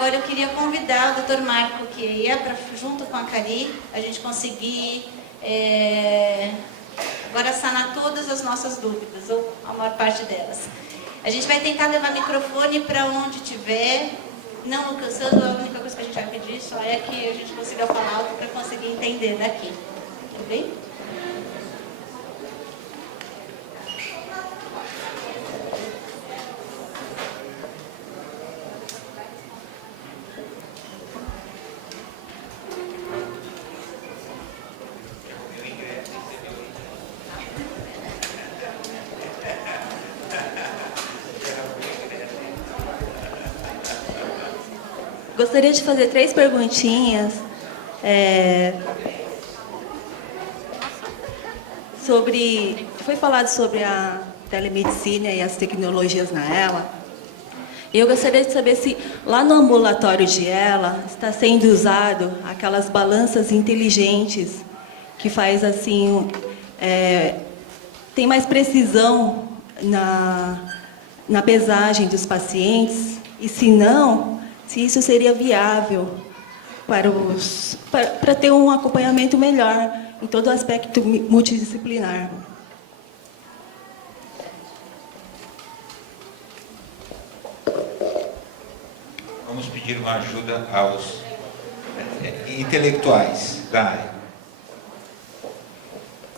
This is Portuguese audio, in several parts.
agora eu queria convidar o Dr. Marco Chiea para, junto com a Cari, a gente conseguir agora sanar todas as nossas dúvidas, ou a maior parte delas. A gente vai tentar levar microfone para onde tiver, não alcançando, a única coisa que a gente vai pedir só é que a gente consiga falar alto para conseguir entender daqui. Tá bem? Gostaria de fazer 3 perguntinhas sobre... Foi falado sobre a telemedicina e as tecnologias na ELA. Eu gostaria de saber se lá no ambulatório de ELA está sendo usado aquelas balanças inteligentes que faz assim... tem mais precisão na pesagem dos pacientes, e se não... se isso seria viável para ter um acompanhamento melhor em todo o aspecto multidisciplinar. Vamos pedir uma ajuda aos intelectuais da área.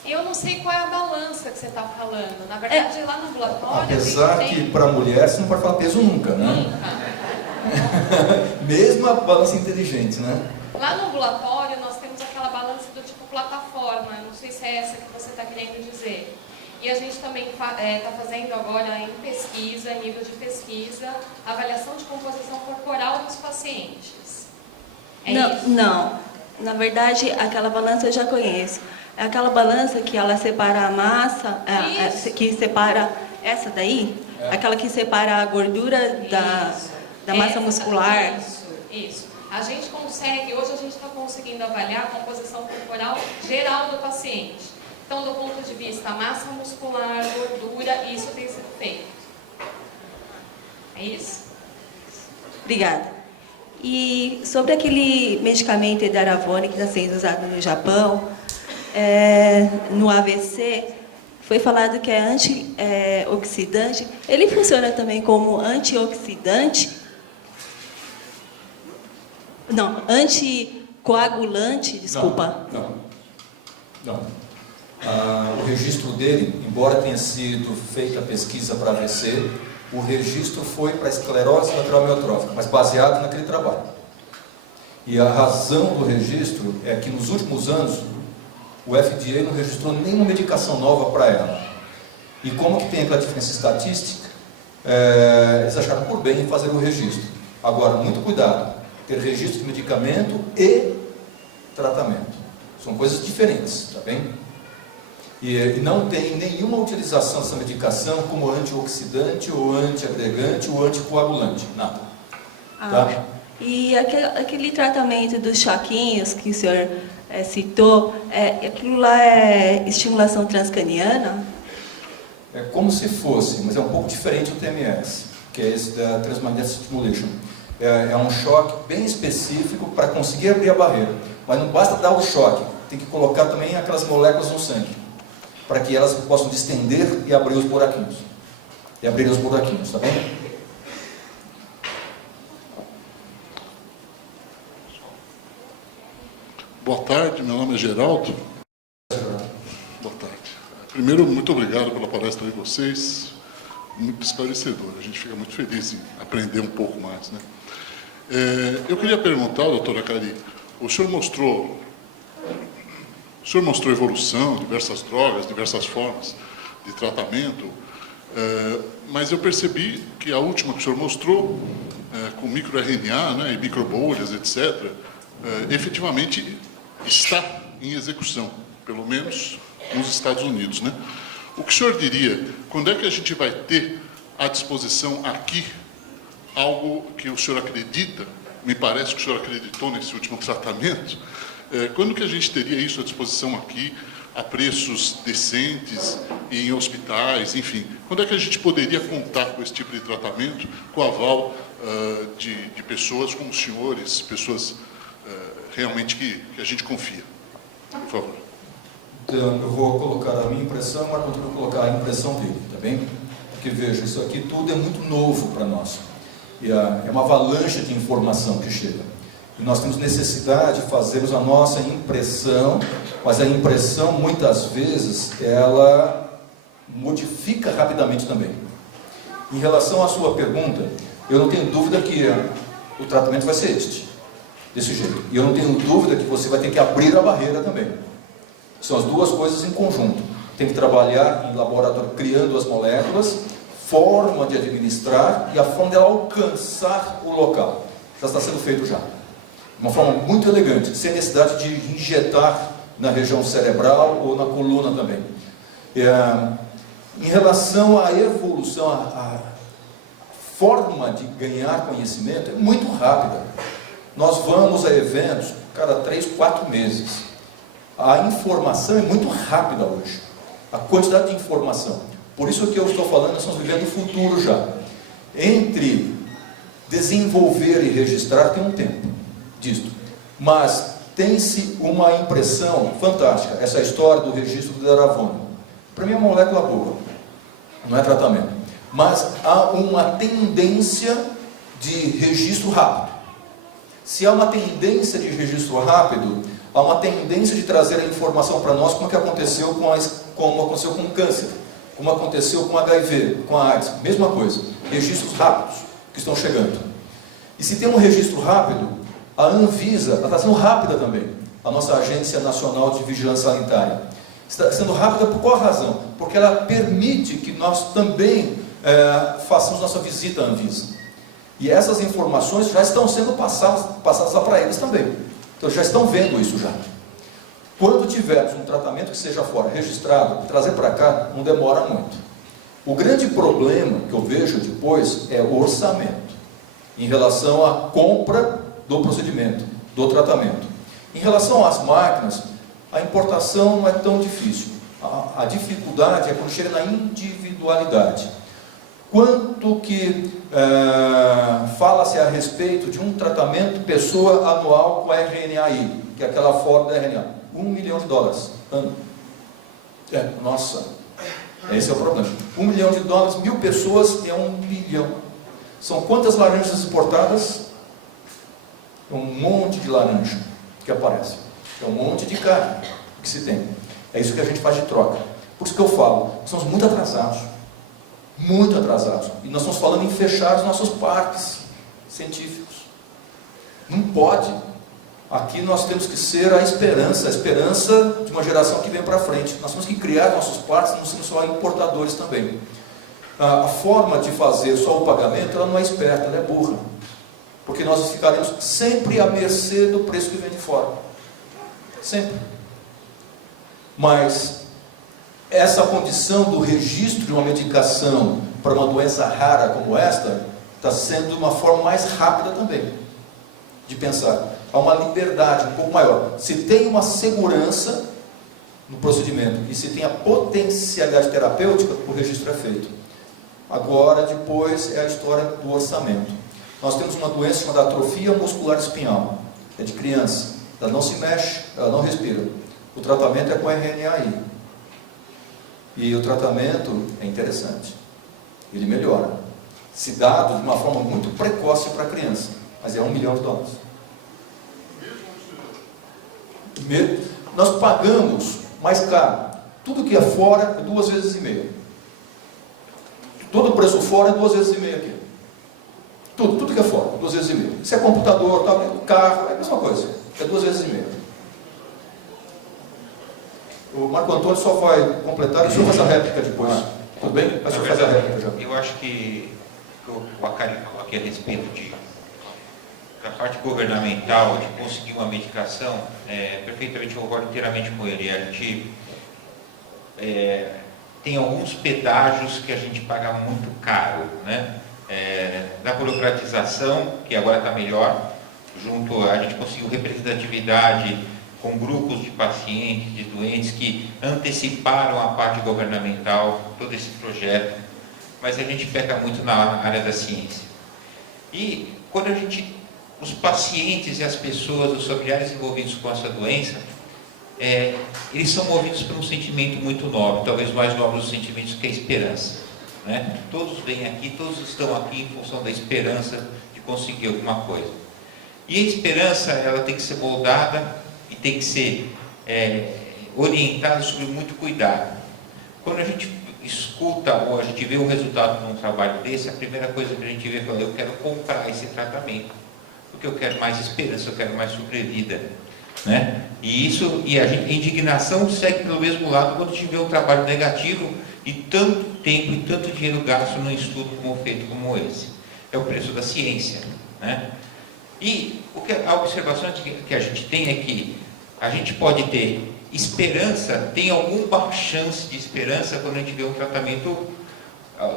Eu não sei qual é a balança que você está falando. Na verdade, lá no ambulatório... Apesar que para mulher você não pode falar peso nunca, né? Nunca. Mesmo a balança inteligente, né? Lá no ambulatório, nós temos aquela balança do tipo plataforma. Não sei se é essa que você está querendo dizer. E a gente também está fazendo agora em pesquisa, em nível de pesquisa, avaliação de composição corporal dos pacientes. Não. Na verdade, aquela balança eu já conheço. É aquela balança que ela separa a massa, que separa essa daí, aquela que separa a gordura da massa muscular. Isso. A gente consegue, hoje a gente está conseguindo avaliar a composição corporal geral do paciente. Então, do ponto de vista massa muscular, gordura, isso tem sido feito. É isso? Obrigada. E sobre aquele medicamento Edaravone que está sendo usado no Japão, no AVC, foi falado que é antioxidante. Ele funciona também como antioxidante? Não, anticoagulante, desculpa. Não. O registro dele, embora tenha sido feita a pesquisa para AVC, o registro foi para esclerose lateral amiotrófica, mas baseado naquele trabalho. E a razão do registro é que nos últimos anos o FDA não registrou nenhuma medicação nova para ela. E como que tem aquela diferença estatística, eles acharam por bem fazer o registro. Agora, muito cuidado, ter registro de medicamento e tratamento. São coisas diferentes, tá bem? E não tem nenhuma utilização dessa medicação como antioxidante, ou antiagregante, ou anticoagulante, nada. Tá? E aquele tratamento dos choquinhos que o senhor citou, aquilo lá é estimulação transcraniana? É como se fosse, mas é um pouco diferente do TMS, que é esse da Transmagnetic Stimulation. É um choque bem específico para conseguir abrir a barreira. Mas não basta dar o choque, tem que colocar também aquelas moléculas no sangue, para que elas possam distender e abrir os buraquinhos. Tá bem? Boa tarde, meu nome é Geraldo. Boa tarde. Primeiro, muito obrigado pela palestra de vocês, muito esclarecedora. A gente fica muito feliz em aprender um pouco mais, né? Eu queria perguntar, doutora Cari, o senhor mostrou evolução, diversas drogas, diversas formas de tratamento, mas eu percebi que a última que o senhor mostrou, com microRNA, né, e microbolhas, etc., efetivamente está em execução, pelo menos nos Estados Unidos, né? O que o senhor diria, quando é que a gente vai ter à disposição aqui algo que o senhor acredita, me parece que o senhor acreditou nesse último tratamento, quando que a gente teria isso à disposição aqui, a preços decentes, em hospitais, enfim, quando é que a gente poderia contar com esse tipo de tratamento, com o aval de pessoas como os senhores, pessoas realmente que a gente confia. Por favor. Então, eu vou colocar a minha impressão, mas eu vou colocar a impressão dele, tá bem? Porque, veja, isso aqui tudo é muito novo para nós. E é uma avalanche de informação que chega. E nós temos necessidade de fazermos a nossa impressão, mas a impressão, muitas vezes, ela modifica rapidamente também. Em relação à sua pergunta, eu não tenho dúvida que o tratamento vai ser desse jeito. E eu não tenho dúvida que você vai ter que abrir a barreira também. São as duas coisas em conjunto. Tem que trabalhar em laboratório, criando as moléculas, forma de administrar e a forma de alcançar o local. Já está sendo feito já. De uma forma muito elegante, sem necessidade de injetar na região cerebral ou na coluna também. Em relação à evolução, a forma de ganhar conhecimento é muito rápida. Nós vamos a eventos cada 3, 4 meses. A informação é muito rápida hoje. A quantidade de informação. Por isso que eu estou falando, nós estamos vivendo o futuro já. Entre desenvolver e registrar tem um tempo disto. Mas tem-se uma impressão fantástica. Essa história do registro do Daravone. Para mim é uma molécula boa. Não é tratamento. Mas há uma tendência de registro rápido. Se há uma tendência de registro rápido, há uma tendência de trazer a informação para nós, como aconteceu como aconteceu com o câncer, como aconteceu com o HIV, com a AIDS, mesma coisa, registros rápidos que estão chegando. E se tem um registro rápido, a Anvisa está sendo rápida também, a nossa Agência Nacional de Vigilância Sanitária. Está sendo rápida por qual razão? Porque ela permite que nós também façamos nossa visita à Anvisa. E essas informações já estão sendo passadas lá para eles também. Então já estão vendo isso já. Quando tivermos um tratamento que seja fora registrado, trazer para cá não demora muito. O grande problema que eu vejo depois é o orçamento, em relação à compra do procedimento, do tratamento. Em relação às máquinas, a importação não é tão difícil. A dificuldade é quando chega na individualidade. Quanto que fala-se a respeito de um tratamento pessoa anual com RNAi, que é aquela forma da RNA? $1 milhão ano. Nossa, esse é o problema. $1 milhão, 1.000 pessoas é 1 bilhão. São quantas laranjas exportadas? Um monte de laranja que aparece. É um monte de carne que se tem. É isso que a gente faz de troca. Por isso que eu falo, nós estamos muito atrasados. Muito atrasados. E nós estamos falando em fechar os nossos parques científicos. Não pode. Aqui nós temos que ser a esperança de uma geração que vem para frente. Nós temos que criar nossos parques, não sermos só importadores também. A forma de fazer só o pagamento, ela não é esperta, ela é burra. Porque nós ficaremos sempre à mercê do preço que vem de fora. Sempre. Mas essa condição do registro de uma medicação para uma doença rara como esta está sendo uma forma mais rápida também de pensar. Há uma liberdade um pouco maior. Se tem uma segurança no procedimento e se tem a potencialidade terapêutica, o registro é feito. Agora, depois, é a história do orçamento. Nós temos uma doença chamada atrofia muscular espinhal. É de criança. Ela não se mexe, ela não respira. O tratamento é com RNAi. E o tratamento é interessante. Ele melhora. Se dado de uma forma muito precoce para a criança. Mas é $1 milhão. Nós pagamos mais caro. Tudo que é fora é 2,5 vezes. Todo o preço fora é 2,5 vezes aqui. Tudo que é fora, 2,5 vezes. Se é computador, carro, é a mesma coisa. É 2,5 vezes. O Marco Antônio só vai completar e o senhor faz a réplica depois. Tudo bem? Mas o senhor faz a réplica já. Eu acho que o Acari falou aqui a respeito da parte governamental, de conseguir uma medicação, perfeitamente, eu concordo inteiramente com ele. A gente tem alguns pedágios que a gente paga muito caro, né? Na burocratização, que agora está melhor, a gente conseguiu representatividade com grupos de pacientes, de doentes que anteciparam a parte governamental, todo esse projeto, mas a gente peca muito na área da ciência. E quando os pacientes e as pessoas, os familiares envolvidos com essa doença, eles são movidos por um sentimento muito nobre, talvez mais nobre dos sentimentos que a esperança, né? Todos vêm aqui, todos estão aqui em função da esperança de conseguir alguma coisa. E a esperança, ela tem que ser moldada e tem que ser orientada sobre muito cuidado. Quando a gente escuta ou a gente vê o resultado de um trabalho desse, a primeira coisa que a gente vê é falar, eu quero comprar esse tratamento, porque eu quero mais esperança, eu quero mais sobrevida, né? E a indignação segue pelo mesmo lado quando a gente vê um trabalho negativo e tanto tempo e tanto dinheiro gasto num estudo feito como esse. É o preço da ciência, né? E a observação que a gente tem é que a gente pode ter esperança, tem alguma chance de esperança quando a gente vê um tratamento,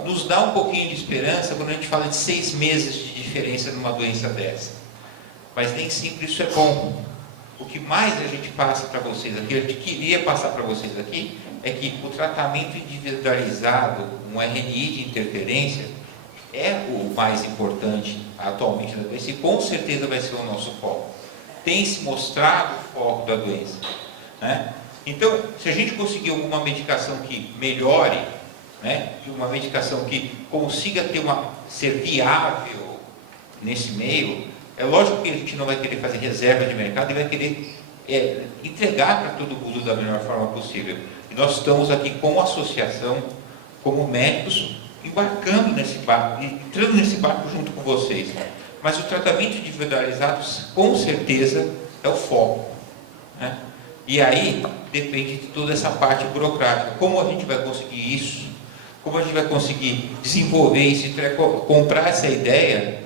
nos dá um pouquinho de esperança quando a gente fala de 6 meses de diferença numa doença dessa. Mas nem sempre isso é bom. O que mais a gente passa para vocês aqui, a gente queria passar para vocês aqui, é que o tratamento individualizado, um RNI de interferência, é o mais importante atualmente da doença e com certeza vai ser o nosso foco. Tem se mostrado o foco da doença, né? Então, se a gente conseguir alguma medicação que melhore, né, uma medicação que consiga ser viável nesse meio, é lógico que a gente não vai querer fazer reserva de mercado e vai querer entregar para todo mundo da melhor forma possível. E nós estamos aqui com a associação, como médicos, embarcando nesse barco, entrando nesse barco junto com vocês. Mas o tratamento individualizado, com certeza, é o foco, né? E aí depende de toda essa parte burocrática. Como a gente vai conseguir isso? Como a gente vai conseguir desenvolver isso e comprar essa ideia?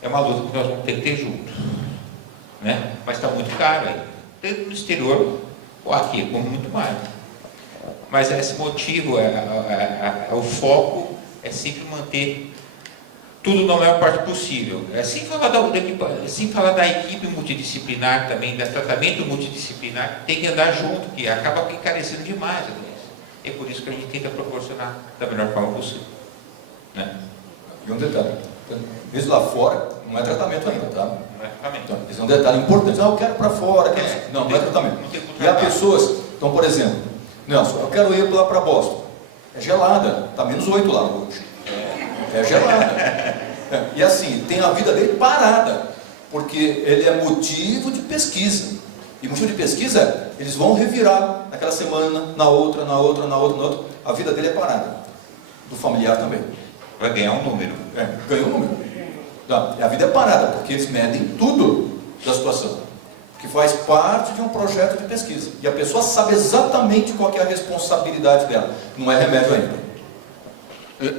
É uma luta que nós vamos ter que ter junto, né? Mas está muito caro aí, tanto no exterior ou aqui, como muito mais. Mas esse motivo, o foco é sempre manter tudo na maior parte possível. Sem falar da equipe multidisciplinar também, do tratamento multidisciplinar, tem que andar junto, que acaba encarecendo demais a doença. É por isso que a gente tenta proporcionar da melhor forma possível, né? E um detalhe, mesmo lá fora, não é tratamento ainda, tá? Não é tratamento. Então, esse é um detalhe importante. Eu quero para fora. Não é tratamento. E há pessoas, então, por exemplo, Nelson, eu quero ir lá para Boston. É gelada, está -8 lá hoje. É gelada. E assim, tem a vida dele parada, porque ele é motivo de pesquisa. E motivo de pesquisa, eles vão revirar naquela semana, na outra. A vida dele é parada. Do familiar também. Vai ganhar um número. Ganhou um número. E a vida é parada, porque eles medem tudo da situação. Que faz parte de um projeto de pesquisa. E a pessoa sabe exatamente qual que é a responsabilidade dela. Não é remédio ainda.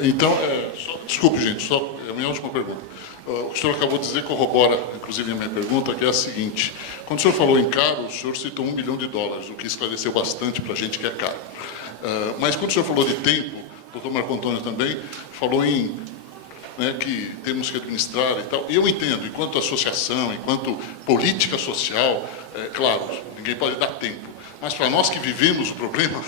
Então, desculpe, gente, só a minha última pergunta. O que o senhor acabou de dizer corrobora, inclusive, a minha pergunta, que é a seguinte. Quando o senhor falou em caro, o senhor citou $1 bilhão, o que esclareceu bastante para a gente que é caro. Mas quando o senhor falou de tempo, o doutor Marco Antônio também falou em que temos que administrar e tal. E eu entendo, enquanto associação, enquanto política social, claro, ninguém pode dar tempo. Mas para nós que vivemos o problema,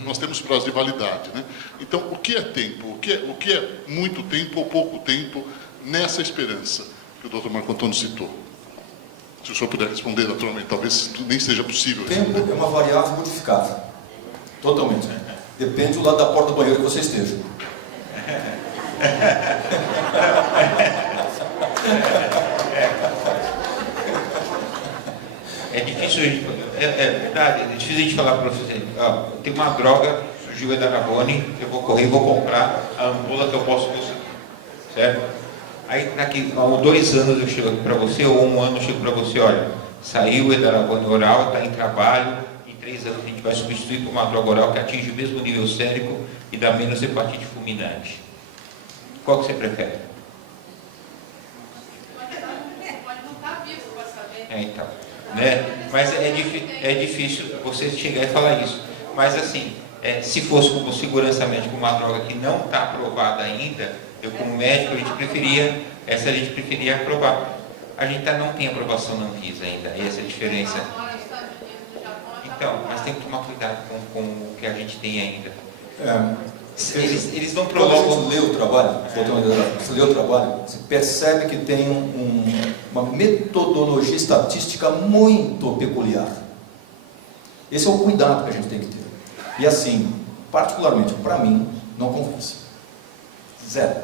nós temos prazo de validade, né? Então, o que é tempo? O que é muito tempo ou pouco tempo nessa esperança que o doutor Marco Antônio citou? Se o senhor puder responder, naturalmente, talvez nem seja possível. Tempo é uma variável modificável. Totalmente. Depende do lado da porta do banheiro que você esteja. É difícil, é verdade, é difícil a gente falar para você, tem uma droga, surgiu o Edarabone, eu vou correr e vou comprar a ampola que eu posso conseguir, certo? Aí daqui a 2 anos eu chego aqui para você, ou 1 ano eu chego para você, olha, saiu o Edarabone oral, está em trabalho, em 3 anos a gente vai substituir por uma droga oral que atinge o mesmo nível sérico e dá menos hepatite fulminante. Qual que você prefere? Pode não estar vivo para saber. Então, né? Mas é difícil você chegar e falar isso. Mas assim, se fosse como segurança médica uma droga que não está aprovada ainda, eu como médico a gente preferia aprovar. A gente não tem aprovação na Anvisa ainda, essa é a diferença. Então, mas tem que tomar cuidado com o que a gente tem ainda. Eles não Quando a prolongam. gente lê o trabalho, você lê o trabalho, você percebe que tem uma metodologia estatística muito peculiar. Esse é o cuidado que a gente tem que ter. E assim, particularmente para mim, não convence. Zero.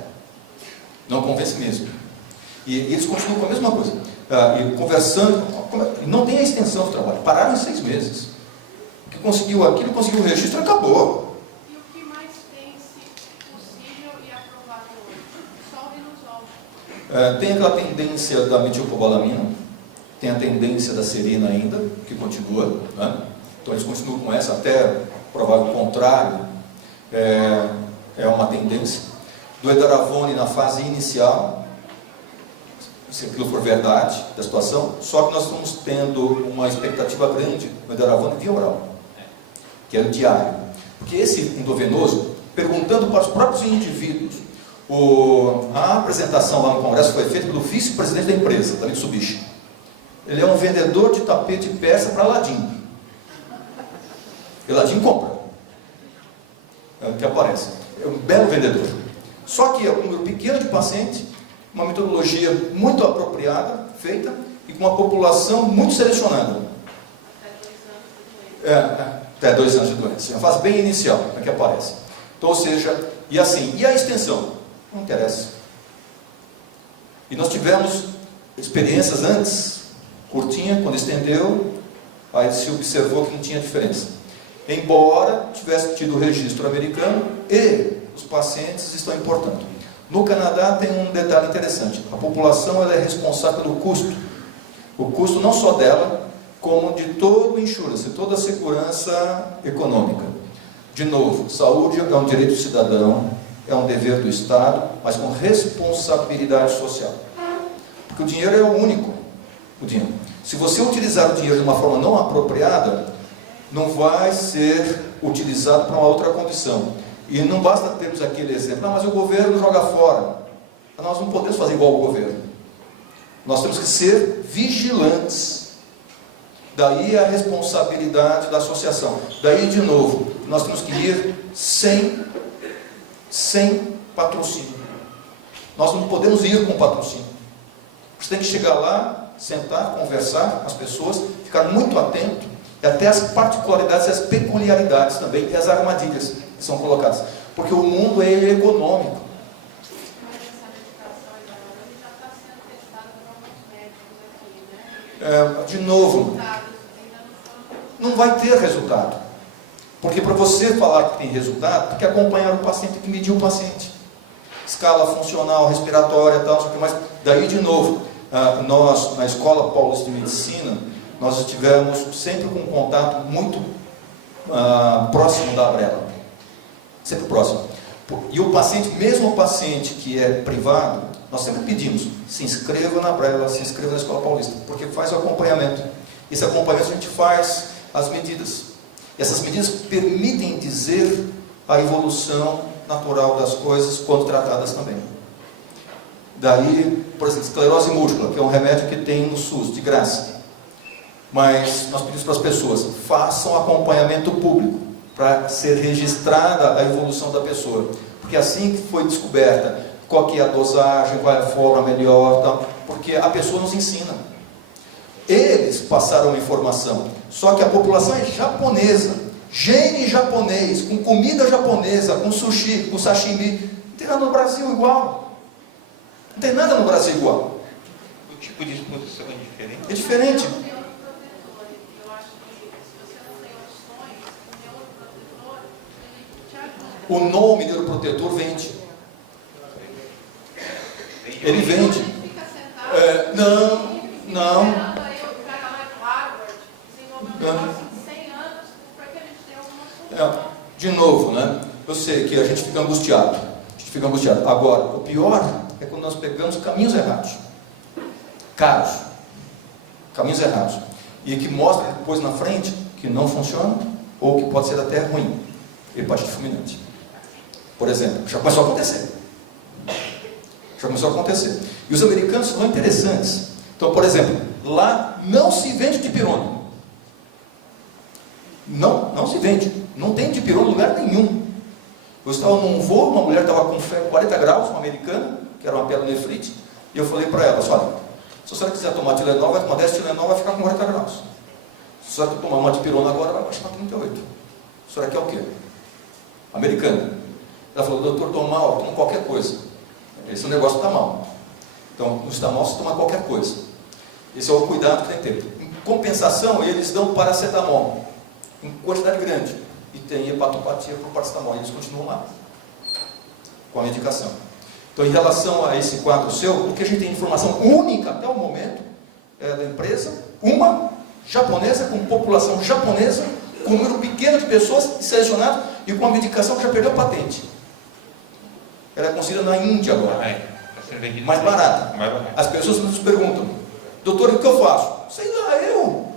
Não convence mesmo. E eles continuam com a mesma coisa. E conversando, não tem a extensão do trabalho. Pararam em 6 meses. O que conseguiu aquilo, conseguiu o registro, acabou. Tem aquela tendência da metilcobalamina, tem a tendência da serina ainda, que continua, né? Então eles continuam com essa, até provar o contrário, é uma tendência. Do edaravone na fase inicial, se aquilo for verdade da situação, só que nós estamos tendo uma expectativa grande no edaravone via oral, que é o diário. Porque esse endovenoso, perguntando para os próprios indivíduos, a apresentação lá no Congresso foi feita pelo vice-presidente da empresa, da Mitsubishi. Ele é um vendedor de tapete persa para Aladim. E Aladim compra. É o que aparece. É um belo vendedor. Só que é um número pequeno de pacientes, uma metodologia muito apropriada, feita, e com uma população muito selecionada. Até 2 anos de doença. É uma fase bem inicial, é que aparece. Então, ou seja, e assim, e a extensão? Não interessa. E nós tivemos experiências antes, curtinha, quando estendeu, aí se observou que não tinha diferença. Embora tivesse tido o registro americano e os pacientes estão importando. No Canadá tem um detalhe interessante. A população ela é responsável pelo custo. O custo não só dela, como de todo o insurance, toda a segurança econômica. De novo, saúde é um direito do cidadão, é um dever do Estado, mas com responsabilidade social. Porque o dinheiro é o único. O dinheiro. Se você utilizar o dinheiro de uma forma não apropriada, não vai ser utilizado para uma outra condição. E não basta termos aquele exemplo, mas o governo joga fora. Nós não podemos fazer igual ao governo. Nós temos que ser vigilantes. Daí a responsabilidade da associação. Daí, de novo, nós temos que ir sem patrocínio. Nós não podemos ir com patrocínio. Você tem que chegar lá, sentar, conversar com as pessoas, ficar muito atento, e até as particularidades e as peculiaridades também, e as armadilhas que são colocadas. Porque o mundo é econômico. De novo, não vai ter resultado. Porque para você falar que tem resultado, tem que acompanhar o paciente, tem que medir o paciente. Escala funcional, respiratória, tal, mas daí de novo, nós na Escola Paulista de Medicina, nós estivemos sempre com um contato muito próximo da Abrela. Sempre próximo. E o paciente, mesmo o paciente que é privado, nós sempre pedimos, se inscreva na Abrela, se inscreva na Escola Paulista, porque faz o acompanhamento. Esse acompanhamento a gente faz as medidas. E essas medidas permitem dizer a evolução natural das coisas quando tratadas também. Daí, por exemplo, esclerose múltipla, que é um remédio que tem no SUS, de graça. Mas nós pedimos para as pessoas, façam acompanhamento público, para ser registrada a evolução da pessoa. Porque assim que foi descoberta qual que é a dosagem, qual é a forma melhor, tá? Porque a pessoa nos ensina. Eles passaram a informação, só que a população é japonesa, gene japonês, com comida japonesa, com sushi, com sashimi. Não tem nada no Brasil igual. Não tem nada no Brasil igual. O tipo de exposição é diferente? É diferente. O nome do neuroprotetor vende. Ele vende. Não. De novo, né? Eu sei que a gente fica angustiado. Agora, o pior é quando nós pegamos caminhos errados. Caros. Caminhos errados. E que mostra depois na frente que não funciona, ou que pode ser até ruim. Hepatite fulminante. Por exemplo, já começou a acontecer. E os americanos são interessantes. Então, por exemplo, lá não se vende dipirona. Não se vende. Não tem dipirona em lugar nenhum. Eu estava num voo, uma mulher estava com febre 40 graus, uma americana, que era uma pielonefrite, e eu falei para ela, olha, se a senhora quiser tomar Tilenol, vai tomar 10 Tilenol, vai ficar com 40 graus. Se a senhora tomar uma dipirona agora, vai baixar para 38. A senhora quer o quê? Americana. Ela falou, doutor, estou mal, tomo qualquer coisa. Esse negócio está mal. Então, não está mal se tomar qualquer coisa. Esse é o cuidado que tem que ter. Em compensação, eles dão paracetamol, em quantidade grande. E tem hepatopatia por paracetamol, e eles continuam lá, com a medicação. Então, em relação a esse quadro seu, o que a gente tem informação única até o momento, é da empresa, uma japonesa, com população japonesa, com um número pequeno de pessoas selecionado e com uma medicação que já perdeu patente. Ela é conseguida na Índia agora, mais barata. As pessoas nos perguntam, doutor, o que eu faço? Sei lá, eu,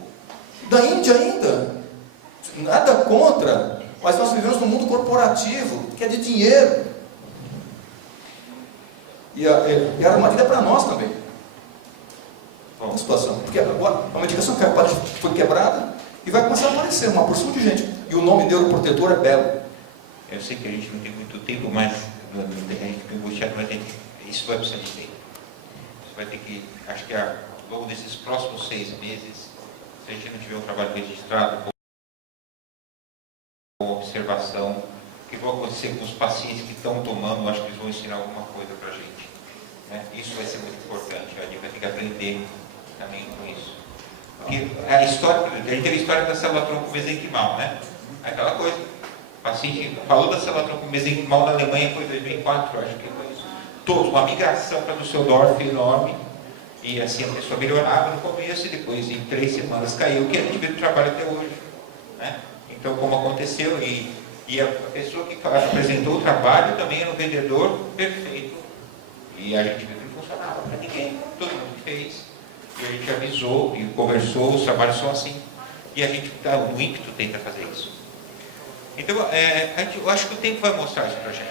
da Índia ainda, nada contra, mas nós vivemos num mundo corporativo, que é de dinheiro. E a armadilha é para nós também. A situação. Porque agora a medicação foi quebrada e vai começar a aparecer uma porção de gente. E o nome neuroprotetor é belo. Eu sei que a gente não tem muito tempo, mas a gente fica angustiado, mas isso vai precisar de tempo. Isso vai ter que, acho que ao longo desses próximos 6 meses, se a gente não tiver um trabalho registrado, com observação, o que vai acontecer com os pacientes que estão tomando, acho que eles vão ensinar alguma coisa para a gente. Né? Isso vai ser muito importante, a gente vai ter que aprender também com isso. Porque a gente teve a história da célula-tronco mesenquimal, né? Aquela coisa. O paciente falou da célula-tronco mesenquimal na Alemanha, foi em 2004, acho que foi isso. Todos, uma migração para Düsseldorf enorme, e assim a pessoa melhorava no começo, e depois em 3 semanas caiu, que a gente vê no trabalho até hoje. Né? Então, como aconteceu, e a pessoa que apresentou o trabalho também era um vendedor perfeito. E a gente viu que não funcionava para ninguém, todo mundo fez. E a gente avisou e conversou, os trabalhos são assim. E a gente, no ímpeto, tenta fazer isso. Então, eu acho que o tempo vai mostrar isso para a gente.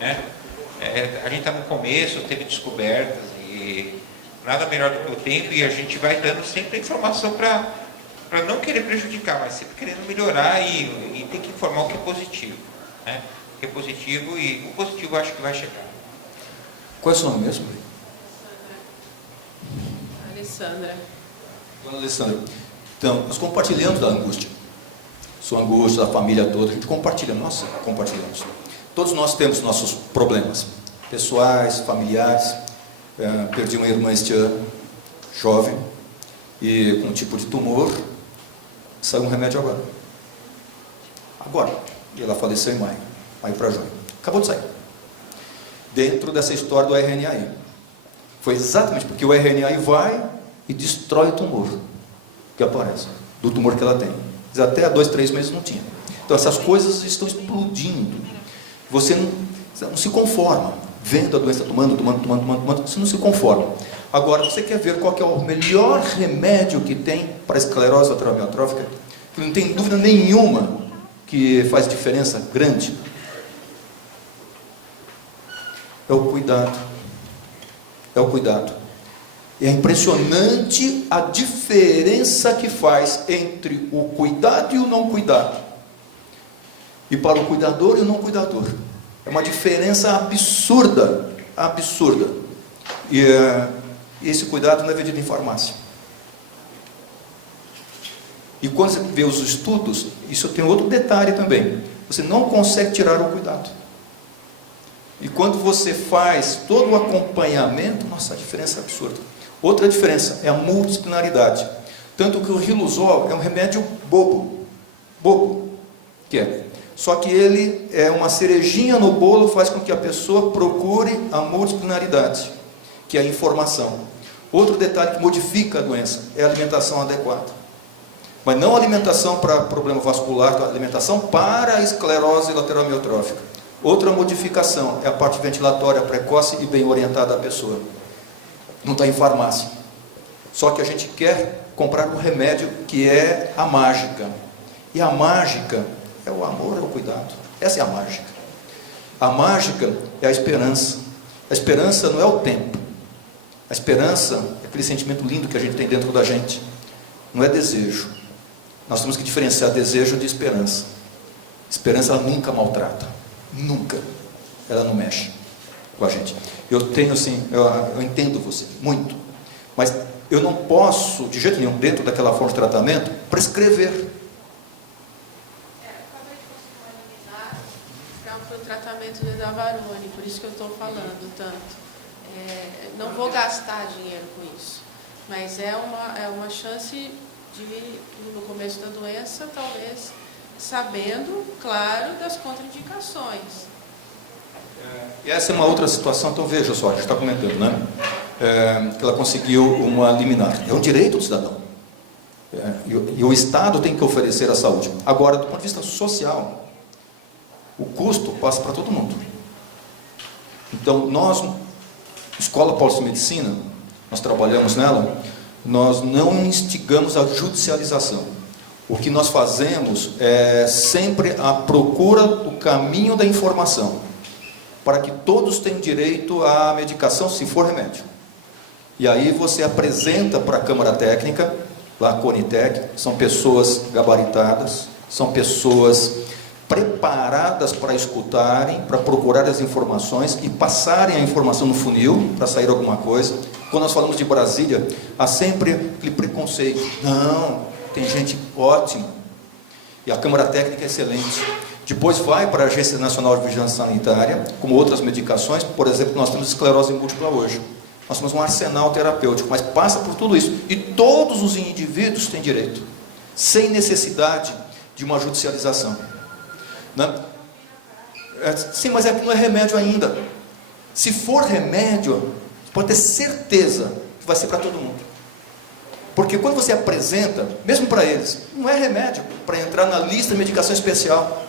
Né? A gente está no começo, teve descobertas, e nada melhor do que o tempo, e a gente vai dando sempre a informação para não querer prejudicar, mas sempre querendo melhorar e tem que informar o que é positivo. Né? O que é positivo, e o positivo eu acho que vai chegar. Qual é o seu nome mesmo? Alessandra. Dona Alessandra, então, nós compartilhamos da angústia. Sua angústia, da família toda, a gente compartilha, nós compartilhamos. Todos nós temos nossos problemas, pessoais, familiares. Perdi uma irmã este ano, jovem, e com um tipo de tumor, saiu um remédio agora. Agora. E ela faleceu em maio para junho. Acabou de sair. Dentro dessa história do RNAi. Foi exatamente porque o RNAi vai e destrói o tumor que aparece, do tumor que ela tem. Mas até há 2, 3 meses não tinha. Então essas coisas estão explodindo. Você não se conforma, vendo a doença tomando, você não se conforma. Agora, você quer ver qual que é o melhor remédio que tem para a esclerose lateral amiotrófica, que não tem dúvida nenhuma que faz diferença grande? É o cuidado. É o cuidado. É impressionante a diferença que faz entre o cuidado e o não cuidado. E para o cuidador e o não cuidador. É uma diferença absurda. Absurda. E esse cuidado não é vendido em farmácia. E quando você vê os estudos, isso tem outro detalhe também. Você não consegue tirar o cuidado. E quando você faz todo o acompanhamento, nossa, a diferença é absurda. Outra diferença é a multidisciplinaridade. Tanto que o Riluzol é um remédio bobo. Bobo. Que é. Só que ele é uma cerejinha no bolo, faz com que a pessoa procure a multidisciplinaridade, que é a informação. Outro detalhe que modifica a doença é a alimentação adequada. Mas não a alimentação para problema vascular, a alimentação para a esclerose lateral amiotrófica. Outra modificação é a parte ventilatória precoce e bem orientada da pessoa. Não está em farmácia. Só que a gente quer comprar um remédio que é a mágica. E a mágica é o amor, é o cuidado. Essa é a mágica. A mágica é a esperança. A esperança não é o tempo. A esperança é aquele sentimento lindo que a gente tem dentro da gente. Não é desejo. Nós temos que diferenciar desejo de esperança. Esperança ela nunca maltrata. Nunca. Ela não mexe com a gente. Eu tenho assim, eu entendo você, muito. Mas eu não posso, de jeito nenhum, dentro daquela forma de tratamento, prescrever. Para o tratamento de Davarone, por isso que eu estou falando tanto. Não vou gastar dinheiro com isso, mas é uma chance de, no começo da doença, talvez, sabendo, claro, das contraindicações. E essa é uma outra situação, então veja só, a gente está comentando, né? Que ela conseguiu uma liminar. É um direito do cidadão. E o Estado tem que oferecer a saúde. Agora, do ponto de vista social, o custo passa para todo mundo. Então, nós, Escola Paulista de Medicina, nós trabalhamos nela, nós não instigamos a judicialização. O que nós fazemos é sempre a procura do caminho da informação, para que todos tenham direito à medicação, se for remédio. E aí você apresenta para a Câmara Técnica, lá a Conitec, são pessoas gabaritadas, são pessoas preparadas para escutarem, para procurar as informações e passarem a informação no funil, para sair alguma coisa. Quando nós falamos de Brasília, há sempre aquele preconceito. Não, tem gente ótima. E a Câmara Técnica é excelente. Depois vai para a Agência Nacional de Vigilância Sanitária, como outras medicações. Por exemplo, nós temos esclerose múltipla hoje. Nós temos um arsenal terapêutico, mas passa por tudo isso. E todos os indivíduos têm direito, sem necessidade de uma judicialização. Né? Sim, mas é que não é remédio ainda. Se for remédio, você pode ter certeza que vai ser para todo mundo. Porque quando você apresenta, mesmo para eles, não é remédio para entrar na lista de medicação especial.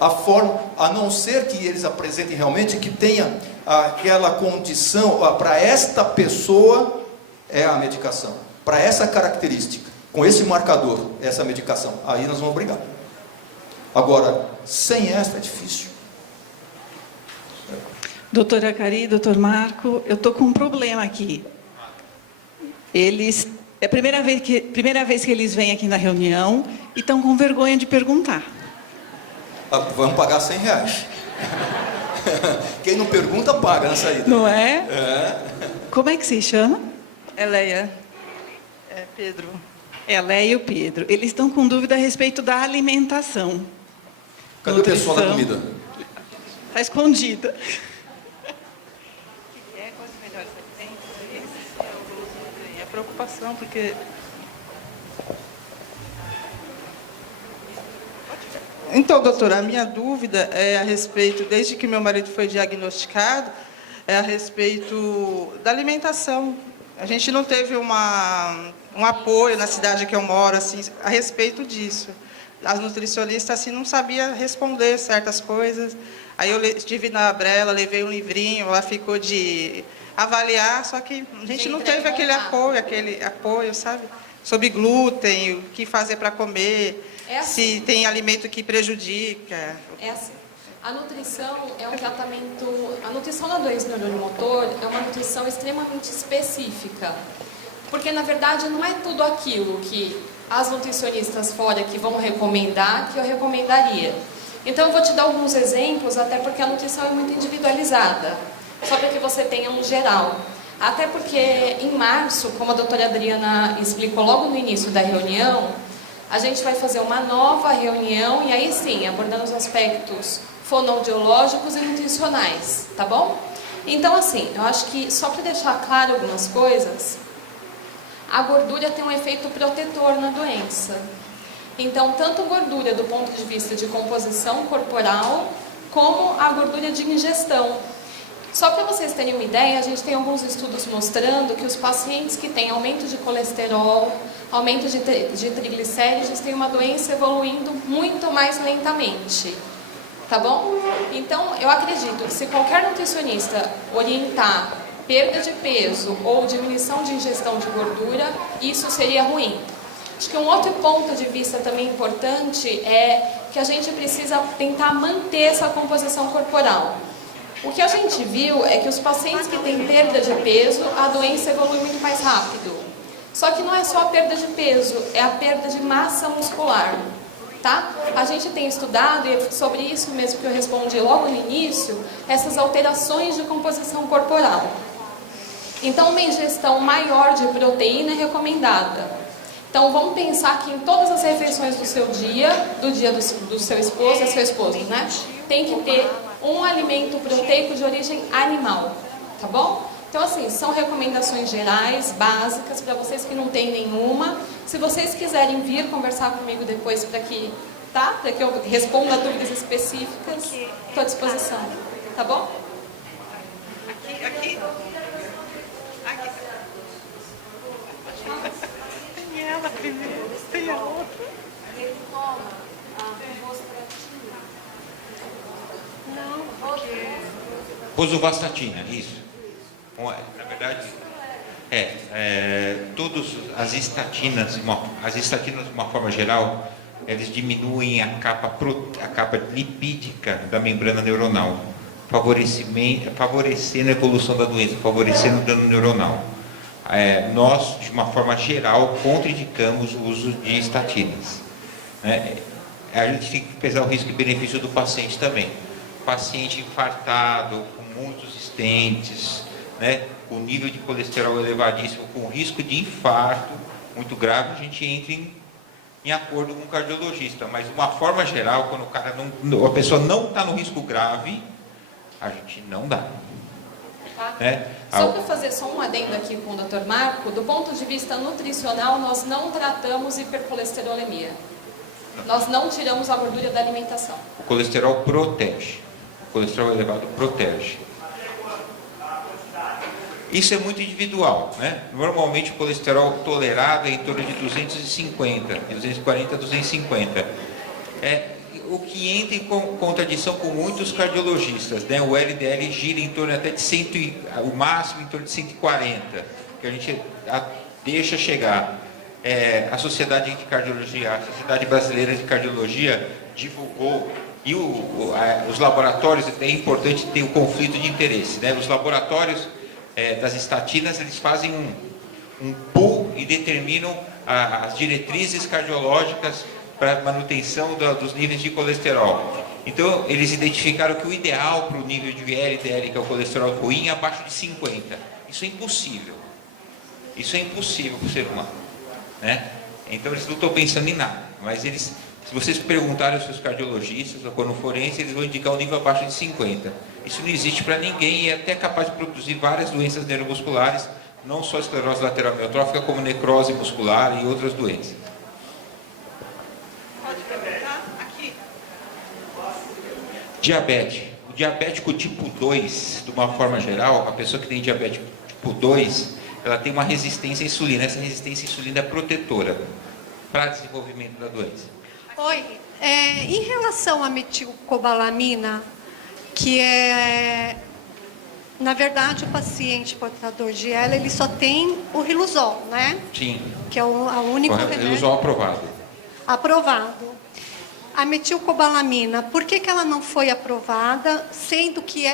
A forma, a não ser que eles apresentem realmente que tenha aquela condição, para esta pessoa é a medicação, para essa característica, com esse marcador, essa medicação, aí nós vamos brigar. Agora, sem esta é difícil. Doutora Cari, doutor Marco, eu estou com um problema aqui. Eles, é a primeira vez que eles vêm aqui na reunião e estão com vergonha de perguntar. Vamos pagar R$100. Quem não pergunta, paga na saída. Não é? É. Como é que se chama? Eleia. Pedro. Eleia e o Pedro. Eles estão com dúvida a respeito da alimentação. Cadê o pessoal da comida? Está escondida. Quais os melhores alimentos? E a preocupação, porque... Então, doutora, a minha dúvida é a respeito, desde que meu marido foi diagnosticado, é a respeito da alimentação. A gente não teve um apoio na cidade que eu moro, assim, a respeito disso. As nutricionistas, assim, não sabiam responder certas coisas. Aí eu estive na Abrela, levei um livrinho, ela ficou de avaliar, só que a gente não teve aquele apoio, sabe? Sobre glúten, o que fazer para comer, se tem alimento que prejudica. É assim. A nutrição é um tratamento... A nutrição da doença neuromotor é uma nutrição extremamente específica. Porque, na verdade, não é tudo aquilo que as nutricionistas fora que vão recomendar que eu recomendaria. Então, eu vou te dar alguns exemplos, até porque a nutrição é muito individualizada. Só para que você tenha um geral. Até porque, em março, como a doutora Adriana explicou logo no início da reunião, a gente vai fazer uma nova reunião e aí sim, abordando os aspectos fonoaudiológicos e nutricionais, tá bom? Então, assim, eu acho que, só para deixar claro algumas coisas, a gordura tem um efeito protetor na doença. Então, tanto gordura do ponto de vista de composição corporal, como a gordura de ingestão. Só para vocês terem uma ideia, a gente tem alguns estudos mostrando que os pacientes que têm aumento de colesterol, aumento de triglicéridos, têm uma doença evoluindo muito mais lentamente. Tá bom? Então, eu acredito que se qualquer nutricionista orientar perda de peso ou diminuição de ingestão de gordura, isso seria ruim. Acho que um outro ponto de vista também importante é que a gente precisa tentar manter essa composição corporal. O que a gente viu é que os pacientes que têm perda de peso, a doença evolui muito mais rápido. Só que não é só a perda de peso, é a perda de massa muscular. Tá? A gente tem estudado, e é sobre isso mesmo que eu respondi logo no início, essas alterações de composição corporal. Então, uma ingestão maior de proteína é recomendada. Então, vamos pensar que em todas as refeições do seu dia, do dia do seu esposo, é seu esposo, né? Tem que ter um alimento proteico de origem animal, tá bom? Então, assim, são recomendações gerais, básicas, para vocês que não têm nenhuma. Se vocês quiserem vir conversar comigo depois para que eu responda a dúvidas específicas, estou à disposição, tá bom? Aqui. Tem ela primeiro, tem a outra. Ele toma rostratina? Não, porque... Rosuvastatina, isso. Na verdade, todas as estatinas de uma forma geral, eles diminuem a capa lipídica da membrana neuronal, favorecendo a evolução da doença, favorecendo o dano neuronal. Nós, de uma forma geral, contraindicamos o uso de estatinas. A gente tem que pesar o risco e benefício do paciente também. Paciente infartado, com muitos estentes, com nível de colesterol elevadíssimo, com risco de infarto muito grave, a gente entra em acordo com o cardiologista. Mas, de uma forma geral, quando a pessoa não está no risco grave, a gente não dá. Só para fazer só um adendo aqui com o Dr. Marco, do ponto de vista nutricional, nós não tratamos hipercolesterolemia. Nós não tiramos a gordura da alimentação. O colesterol protege. O colesterol elevado protege. Isso é muito individual, Normalmente o colesterol tolerado é em torno de 250, 240 a 250. O que entra em contradição com muitos cardiologistas, O LDL gira em torno até de o máximo em torno de 140, que a gente deixa chegar. A Sociedade de Cardiologia, a Sociedade Brasileira de Cardiologia divulgou, e os laboratórios, é importante ter o conflito de interesse, Os laboratórios das estatinas, eles fazem um pool e determinam as diretrizes cardiológicas para manutenção dos níveis de colesterol. Então, eles identificaram que o ideal para o nível de LDL, que é o colesterol ruim, é abaixo de 50. Isso é impossível. Isso é impossível para o ser humano. Então, eles não estão pensando em nada. Mas se vocês perguntarem aos seus cardiologistas ou quando forense, eles vão indicar um nível abaixo de 50. Isso não existe para ninguém e é até capaz de produzir várias doenças neuromusculares, não só esclerose lateral amiotrófica, como necrose muscular e outras doenças. Pode perguntar? Aqui. Diabetes. O diabético tipo 2, de uma forma geral, a pessoa que tem diabetes tipo 2, ela tem uma resistência à insulina. Essa resistência à insulina é protetora para desenvolvimento da doença. Oi, em relação à metilcobalamina, que na verdade, o paciente portador de ela, ele só tem o Riluzol, Sim. Que é o único remédio. Riluzol aprovado. Aprovado. A metilcobalamina, por que ela não foi aprovada, sendo que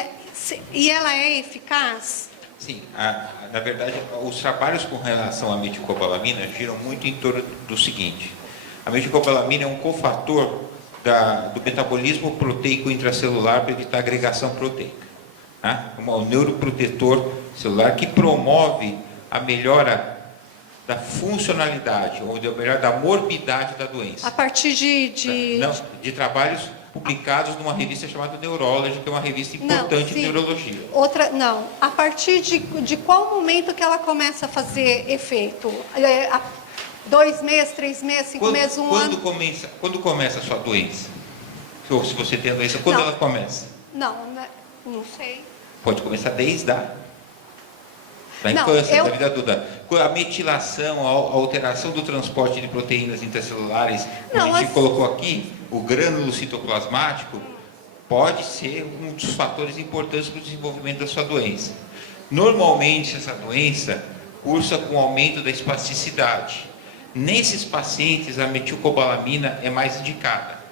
e ela é eficaz? Sim, na verdade, os trabalhos com relação à metilcobalamina giram muito em torno do seguinte. A metilcobalamina é um cofator do metabolismo proteico intracelular para evitar agregação proteica. Um neuroprotetor celular que promove a melhora da funcionalidade, ou a melhora da morbidade da doença. A partir de trabalhos publicados numa revista chamada Neurology, que é uma revista importante de neurologia. A partir de qual momento que ela começa a fazer efeito? 2 meses, 3 meses, 5 meses, um ano? Quando começa a sua doença? Ou se você tem a doença, quando ela começa? Não sei. Pode começar desde da infância, da vida adulta. A metilação, a alteração do transporte de proteínas intracelulares, como a gente colocou aqui, o grânulo citoplasmático, pode ser um dos fatores importantes para o desenvolvimento da sua doença. Normalmente, essa doença cursa com aumento da espasticidade. Nesses pacientes, a metilcobalamina é mais indicada.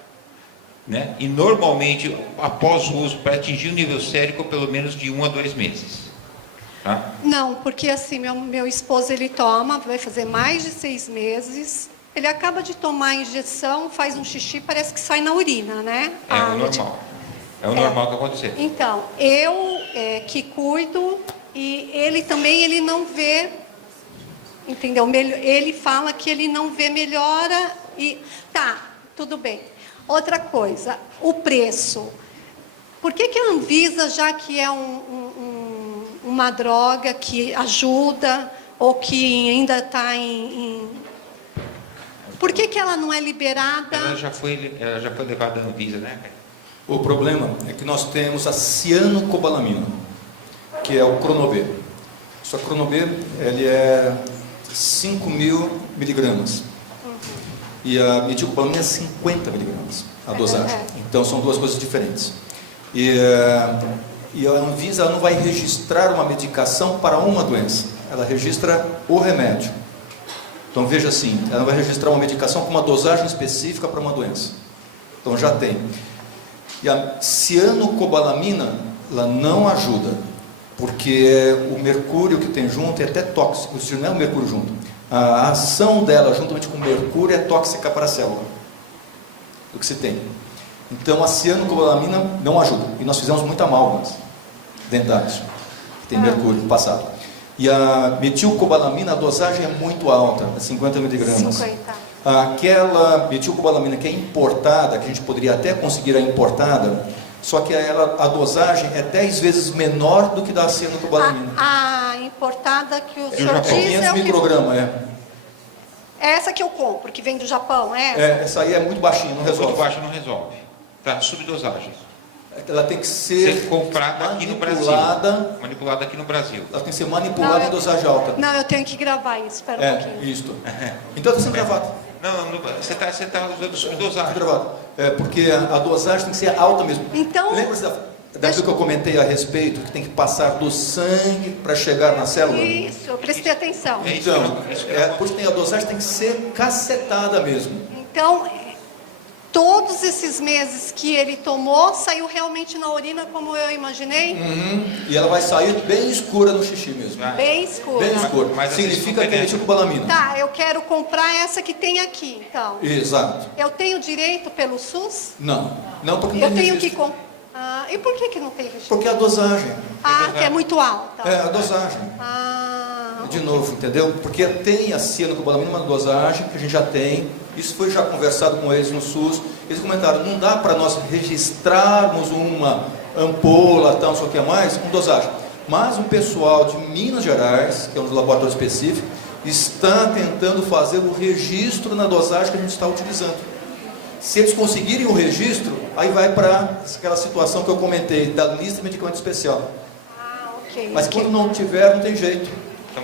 E normalmente, após o uso, para atingir o nível sérico, pelo menos de 1 a 2 meses. Não, porque assim, meu esposo, ele toma, vai fazer mais de 6 meses, Ele acaba de tomar a injeção, faz um xixi, parece que sai na urina, né? É o normal. É o normal que acontecer. Então, eu que cuido e ele também, ele não vê, entendeu? Ele fala que ele não vê melhora e... Tá, tudo bem. Outra coisa, o preço. Por que a Anvisa, já que é uma droga que ajuda ou que ainda está Por que ela não é liberada? Ela já foi levada à Anvisa, né? O problema é que nós temos a cianocobalamina, que é o Cronobê. Só que o Cronobê, ele é 5.000 miligramas. E a metilcobalamina é 50 miligramas, a dosagem. Então, são duas coisas diferentes. E a Anvisa não vai registrar uma medicação para uma doença. Ela registra o remédio. Então, veja assim, ela vai registrar uma medicação com uma dosagem específica para uma doença. Então, já tem. E a cianocobalamina, ela não ajuda, porque o mercúrio que tem junto é até tóxico, se não é o mercúrio junto. A ação dela, juntamente com o mercúrio, é tóxica para a célula, do que se tem. Então, a cianocobalamina não ajuda. E nós fizemos muita amálgamas dentários, que tem mercúrio no passado. E a metilcobalamina, a dosagem é muito alta, 50 miligramas. 50. Aquela metilcobalamina que é importada, que a gente poderia até conseguir a importada, só que a dosagem é 10 vezes menor do que da cianocobalamina. A importada que o senhor diz 500 é o que... micrograma, É essa que eu compro, que vem do Japão, é? Essa aí é muito baixinha, não resolve. Muito baixo não resolve. Tá, subdosagem. Ela tem que ser comprada aqui no Brasil. Manipulada aqui no Brasil. Ela tem que ser manipulada em dosagem alta. Não, eu tenho que gravar isso, espera um pouquinho. Isso. Então está sendo gravado. Não, você está usando subdosagem. Gravado. Porque a dosagem tem que ser alta mesmo. Então... Lembra-se daquilo que eu comentei a respeito, que tem que passar do sangue para chegar na célula? Isso, eu prestei atenção. Então, por isso a dosagem tem que ser cacetada mesmo. Então, todos esses meses que ele tomou, saiu realmente na urina como eu imaginei? E ela vai sair bem escura no xixi mesmo. Bem escura. Bem escura. Significa que é metilcobalamina. Tá, eu quero comprar essa que tem aqui, então. Exato. Eu tenho direito pelo SUS? Não, porque não Eu tem tenho registro. que comprar. E por que não tem registro? Porque a dosagem. Que é muito alta. A dosagem. De novo, entendeu? Porque tem a cianocobalamina, uma dosagem que a gente já tem. Isso foi já conversado com eles no SUS. Eles comentaram, não dá para nós registrarmos uma ampola, tal, não sei o que mais, com dosagem. Mas o pessoal de Minas Gerais, que é um laboratório específico, está tentando fazer o registro na dosagem que a gente está utilizando. Se eles conseguirem o registro, aí vai para aquela situação que eu comentei, da lista de medicamento especial. Ok. Mas quando não tiver, não tem jeito.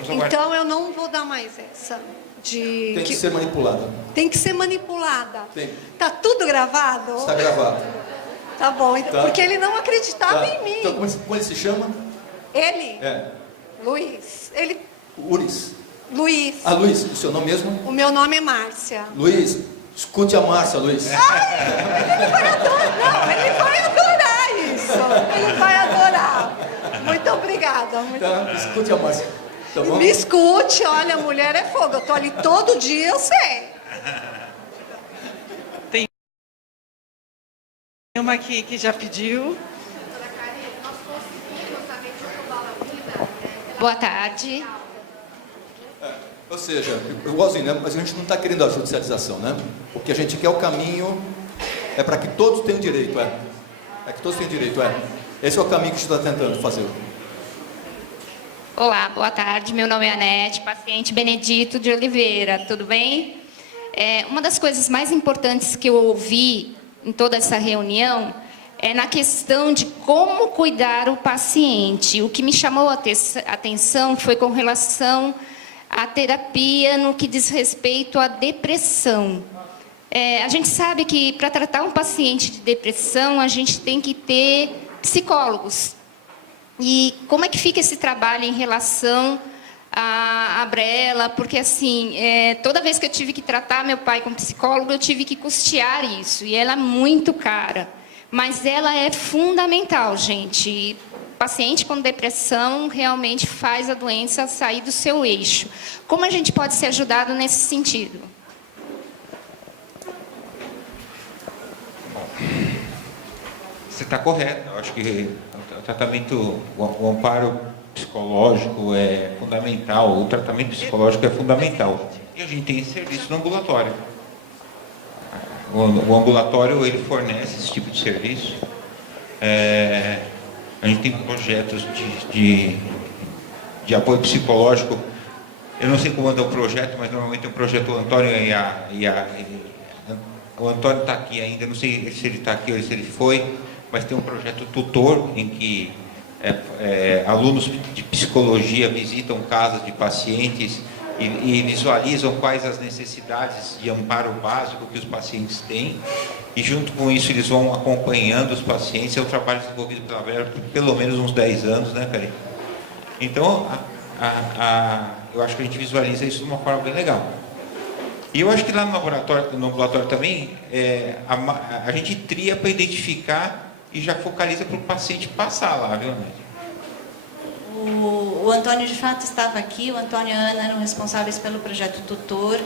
Então eu não vou dar mais essa. Tem que ser manipulada. Tem que ser manipulada. Tem. Tá tudo gravado? Está gravado. Tá bom, Tá. porque ele não acreditava em mim. Então, como ele se chama? Ele? É. Luiz. Ele... Luiz. Luiz. Luiz, o seu nome mesmo? O meu nome é Márcia. Luiz, escute a Márcia, Luiz. Ele vai adorar isso. Ele vai adorar. Muito obrigada. Escute a Márcia. Tá bom? Me escute, olha, mulher é fogo. Eu tô ali todo dia, eu sei. Tem uma aqui que já pediu. Boa tarde. Ou seja, igualzinho, né? Mas a gente não está querendo a judicialização, né? O que a gente quer, o caminho é para que todos tenham direito, É que todos tenham direito, Esse é o caminho que a gente está tentando fazer. Olá, boa tarde. Meu nome é Anete, paciente Benedito de Oliveira. Tudo bem? Uma das coisas mais importantes que eu ouvi em toda essa reunião é na questão de como cuidar o paciente. O que me chamou a atenção foi com relação à terapia no que diz respeito à depressão. A gente sabe que para tratar um paciente de depressão, a gente tem que ter psicólogos. E como é que fica esse trabalho em relação à Brela? Porque, assim, toda vez que eu tive que tratar meu pai como psicólogo, eu tive que custear isso. E ela é muito cara. Mas ela é fundamental, gente. E paciente com depressão realmente faz a doença sair do seu eixo. Como a gente pode ser ajudado nesse sentido? está correto. Eu acho que o tratamento, o amparo psicológico é fundamental, o tratamento psicológico é fundamental. E a gente tem esse serviço no ambulatório. O ambulatório, ele fornece esse tipo de serviço. A gente tem projetos de apoio psicológico. Eu não sei como anda o projeto, mas normalmente é um projeto, o Antônio o Antônio está aqui ainda, não sei se ele está aqui ou se ele foi, mas tem um projeto tutor em que alunos de psicologia visitam casas de pacientes e visualizam quais as necessidades de amparo básico que os pacientes têm, e junto com isso eles vão acompanhando os pacientes. É um trabalho desenvolvido pela Vera por pelo menos uns 10 anos, né, Karen? Então, eu acho que a gente visualiza isso de uma forma bem legal. E eu acho que lá no ambulatório também, a gente tria para identificar e já focaliza para o paciente passar lá, viu, Nédia? O Antônio, de fato, estava aqui. O Antônio e a Ana eram responsáveis pelo projeto Tutor.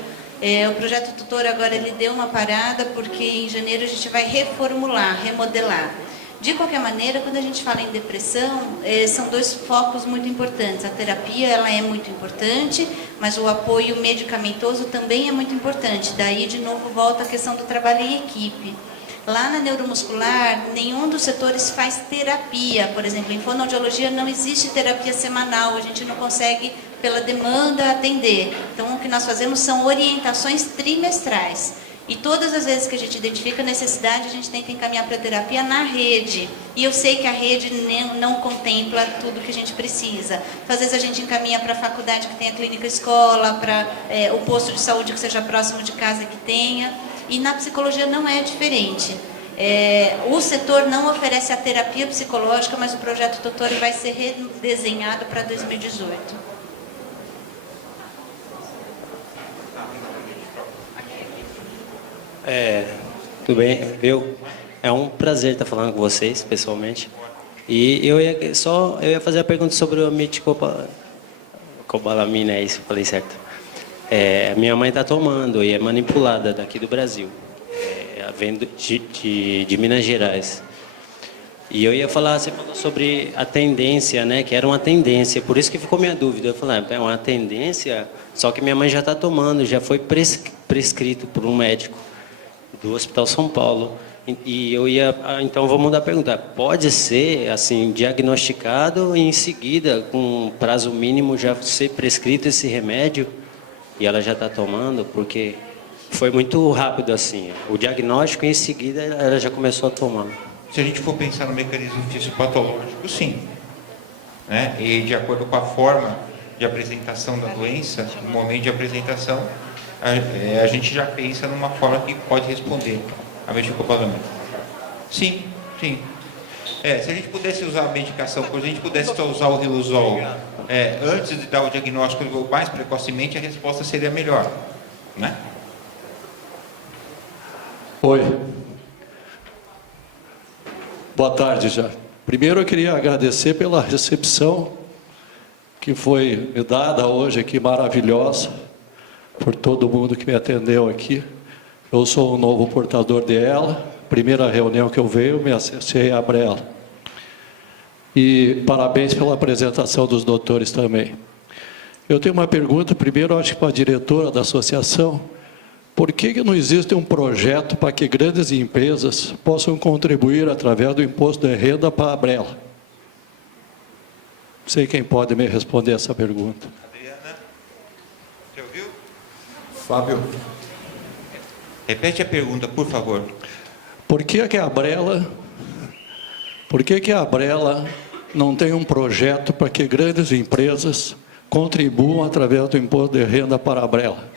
O projeto Tutor agora ele deu uma parada, porque em janeiro a gente vai reformular, remodelar. De qualquer maneira, quando a gente fala em depressão, são dois focos muito importantes. A terapia ela é muito importante, mas o apoio medicamentoso também é muito importante. Daí, de novo, volta a questão do trabalho em equipe. Lá na neuromuscular, nenhum dos setores faz terapia. Por exemplo, em fonoaudiologia não existe terapia semanal, a gente não consegue, pela demanda, atender. Então, o que nós fazemos são orientações trimestrais. E todas as vezes que a gente identifica a necessidade, a gente tenta encaminhar para a terapia na rede. E eu sei que a rede não contempla tudo que a gente precisa. Então, às vezes a gente encaminha para a faculdade que tenha clínica escola, para o posto de saúde que seja próximo de casa que tenha. E na psicologia não é diferente. O setor não oferece a terapia psicológica, mas o projeto Tutor vai ser redesenhado para 2018. Tudo bem, viu? É um prazer estar falando com vocês, pessoalmente. E eu ia fazer a pergunta sobre o meticobalamina, é isso, falei certo. Minha mãe está tomando e é manipulada daqui do Brasil, vendo de Minas Gerais. E eu ia falar, você falou sobre a tendência, né? Que era uma tendência, por isso que ficou minha dúvida. Eu falei, é uma tendência, só que minha mãe já está tomando, já foi prescrito por um médico do Hospital São Paulo. E eu então vou mudar a pergunta. Pode ser, assim, diagnosticado e em seguida, com prazo mínimo, já ser prescrito esse remédio e ela já está tomando? Porque foi muito rápido, assim. O diagnóstico e em seguida ela já começou a tomar. Se a gente for pensar no mecanismo fisiopatológico, sim. Né? E de acordo com a forma de apresentação da doença, no momento de apresentação, a gente já pensa numa forma que pode responder a meticobalamina. Sim, sim. Se a gente pudesse usar a medicação, se a gente pudesse só usar o Riluzol antes de dar o diagnóstico mais precocemente, a resposta seria melhor, né? Oi. Boa tarde já. Primeiro eu queria agradecer pela recepção que foi me dada hoje aqui, maravilhosa, por todo mundo que me atendeu aqui. Eu sou um novo portador dela. Primeira reunião que eu veio, me acessei a Brela. E parabéns pela apresentação dos doutores também. Eu tenho uma pergunta, primeiro, acho que para a diretora da associação. Por que não existe um projeto para que grandes empresas possam contribuir através do imposto de renda para a Brela? Não sei quem pode me responder essa pergunta. Adriana, você ouviu? Fábio. Repete a pergunta, por favor. Por que a Brela não tem um projeto para que grandes empresas contribuam através do imposto de renda para a Brela?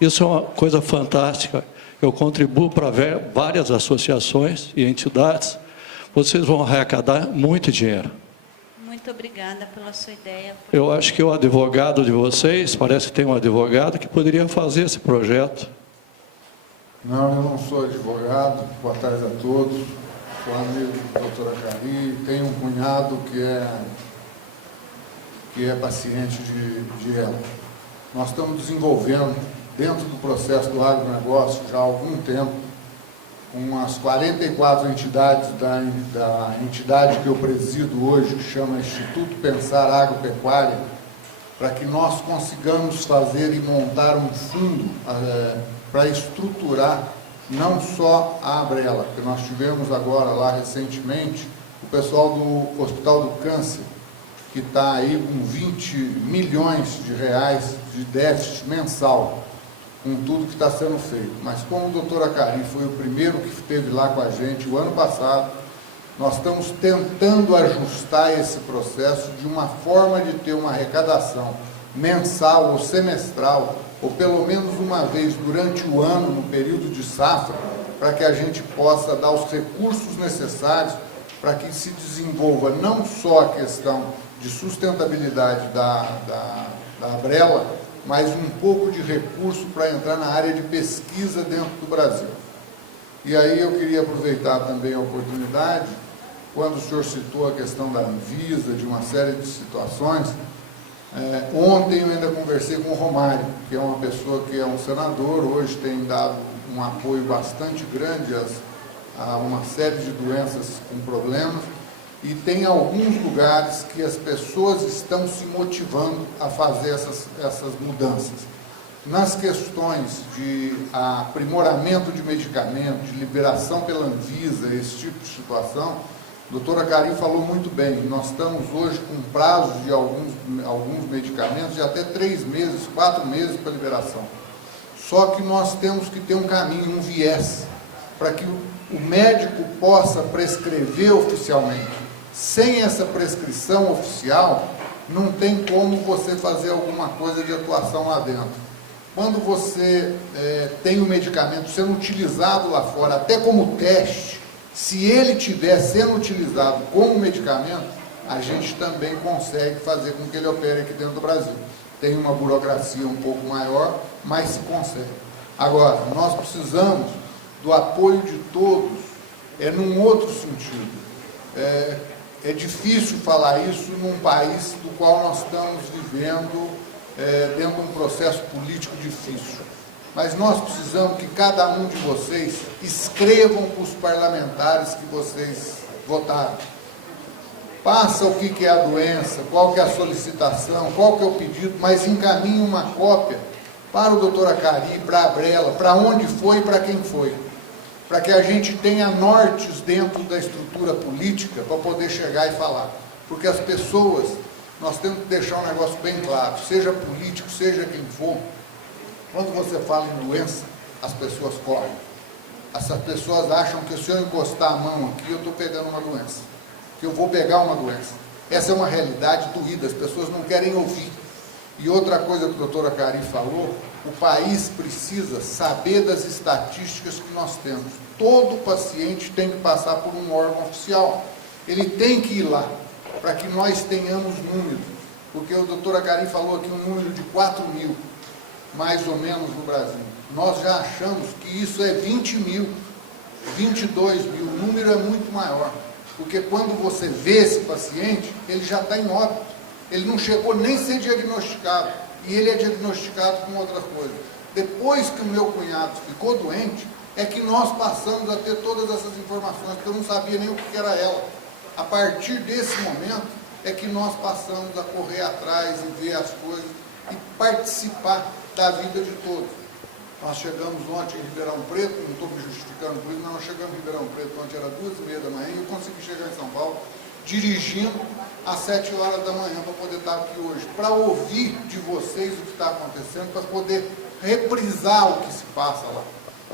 Isso é uma coisa fantástica. Eu contribuo para várias associações e entidades. Vocês vão arrecadar muito dinheiro. Muito obrigada pela sua ideia. Eu acho que o advogado de vocês, parece que tem um advogado que poderia fazer esse projeto. Não, eu não sou advogado. Boa tarde a todos. Sou amigo da doutora Carri. Tenho um cunhado que é paciente de ela. Nós estamos desenvolvendo, dentro do processo do agronegócio, já há algum tempo, com as 44 entidades da entidade que eu presido hoje, que chama Instituto Pensar Agropecuária, para que nós consigamos fazer e montar um fundo para estruturar não só a Abrela, que nós tivemos agora lá recentemente, o pessoal do Hospital do Câncer, que está aí com 20 milhões de reais de déficit mensal, com tudo que está sendo feito. Mas como o doutor Acari foi o primeiro que esteve lá com a gente o ano passado, nós estamos tentando ajustar esse processo de uma forma de ter uma arrecadação mensal ou semestral, ou pelo menos uma vez durante o ano, no período de safra, para que a gente possa dar os recursos necessários para que se desenvolva não só a questão de sustentabilidade da Abrela, mas um pouco de recurso para entrar na área de pesquisa dentro do Brasil. E aí eu queria aproveitar também a oportunidade, quando o senhor citou a questão da Anvisa, de uma série de situações, ontem eu ainda conversei com o Romário, que é uma pessoa que é um senador, hoje tem dado um apoio bastante grande a uma série de doenças com problemas, e tem alguns lugares que as pessoas estão se motivando a fazer essas mudanças. Nas questões de aprimoramento de medicamentos, de liberação pela Anvisa, esse tipo de situação, a doutora Karim falou muito bem, nós estamos hoje com prazos de alguns medicamentos de até 3 meses, 4 meses para liberação. Só que nós temos que ter um caminho, um viés, para que o médico possa prescrever oficialmente. Sem essa prescrição oficial, não tem como você fazer alguma coisa de atuação lá dentro. Quando você tem o medicamento sendo utilizado lá fora, até como teste, se ele estiver sendo utilizado como medicamento, a gente também consegue fazer com que ele opere aqui dentro do Brasil. Tem uma burocracia um pouco maior, mas se consegue. Agora, nós precisamos do apoio de todos, num outro sentido. É difícil falar isso num país do qual nós estamos vivendo dentro de um processo político difícil. Mas nós precisamos que cada um de vocês escrevam para os parlamentares que vocês votaram. Passa o que é a doença, qual que é a solicitação, qual que é o pedido, mas encaminhe uma cópia para o doutor Acari, para a Abrela, para onde foi e para quem foi. Para que a gente tenha nortes dentro da estrutura política para poder chegar e falar. Porque as pessoas, nós temos que deixar um negócio bem claro, seja político, seja quem for, quando você fala em doença, as pessoas correm. Essas pessoas acham que se eu encostar a mão aqui, eu estou pegando uma doença, que eu vou pegar uma doença. Essa é uma realidade doída, as pessoas não querem ouvir. E outra coisa que a doutora Karim falou, o país precisa saber das estatísticas que nós temos. Todo paciente tem que passar por um órgão oficial. Ele tem que ir lá, para que nós tenhamos números. Porque a doutora Karim falou aqui um número de 4 mil, mais ou menos, no Brasil. Nós já achamos que isso é 20 mil, 22 mil. O número é muito maior. Porque quando você vê esse paciente, ele já está em óbito. Ele não chegou nem a ser diagnosticado. E ele é diagnosticado com outra coisa. Depois que o meu cunhado ficou doente, é que nós passamos a ter todas essas informações, porque eu não sabia nem o que era ela. A partir desse momento, é que nós passamos a correr atrás e ver as coisas e participar da vida de todos. Nós chegamos ontem em Ribeirão Preto, não estou me justificando por isso, mas nós chegamos em Ribeirão Preto ontem, era 2h30 da manhã, e eu consegui chegar em São Paulo, dirigindo às 7 horas da manhã, para poder estar aqui hoje, para ouvir de vocês o que está acontecendo, para poder reprisar o que se passa lá.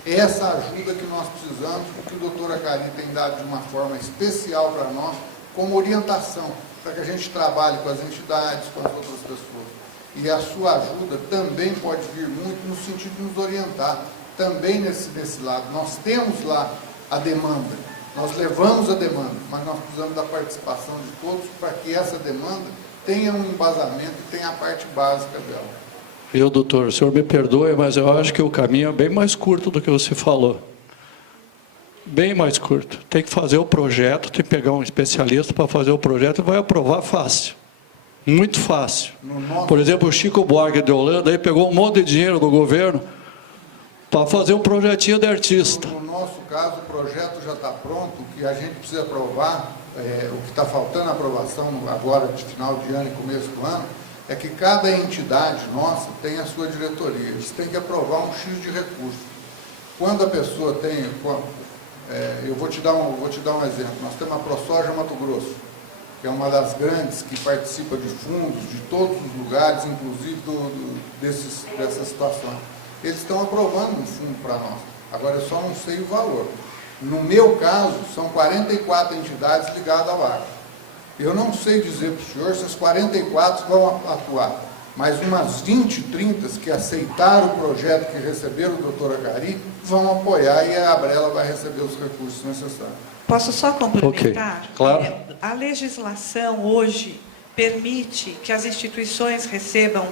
Essa ajuda que nós precisamos, que o doutor Acari tem dado de uma forma especial para nós, como orientação, para que a gente trabalhe com as entidades, com as outras pessoas. E a sua ajuda também pode vir muito no sentido de nos orientar, também nesse lado. Nós temos lá a demanda, nós levamos a demanda, mas nós precisamos da participação de todos para que essa demanda tenha um embasamento e tenha a parte básica dela. Eu, doutor, o senhor me perdoe, mas eu acho que o caminho é bem mais curto do que você falou. Bem mais curto. Tem que fazer o projeto, tem que pegar um especialista para fazer o projeto e vai aprovar fácil. Muito fácil. Por exemplo, o Chico Buarque de Holanda aí pegou um monte de dinheiro do governo para fazer um projetinho de artista. No nosso caso, o projeto já está pronto, o que a gente precisa aprovar, o que está faltando aprovação agora de final de ano e começo do ano, é que cada entidade nossa tem a sua diretoria. Eles têm que aprovar um X de recursos. Quando a pessoa tem... eu vou te dar um exemplo. Nós temos a ProSoja Mato Grosso, que é uma das grandes que participa de fundos de todos os lugares, inclusive dessas situações. Eles estão aprovando um fundo para nós. Agora, eu só não sei o valor. No meu caso, são 44 entidades ligadas ao agro. Eu não sei dizer para o senhor se as 44 vão atuar, mas umas 20, 30 que aceitaram o projeto, que receberam o doutor Acari, vão apoiar e a Abrela vai receber os recursos necessários. Posso só complementar? Ok, claro. A legislação hoje permite que as instituições recebam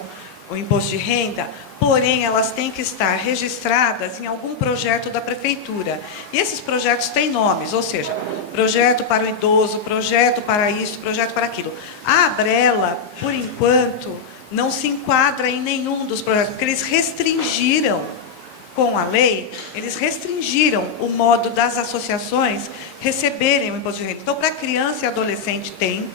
o imposto de renda, porém elas têm que estar registradas em algum projeto da prefeitura. E esses projetos têm nomes, ou seja, projeto para o idoso, projeto para isso, projeto para aquilo. A Abrela, por enquanto, não se enquadra em nenhum dos projetos, porque eles restringiram, com a lei, eles restringiram o modo das associações receberem o imposto de renda. Então, para criança e adolescente tem,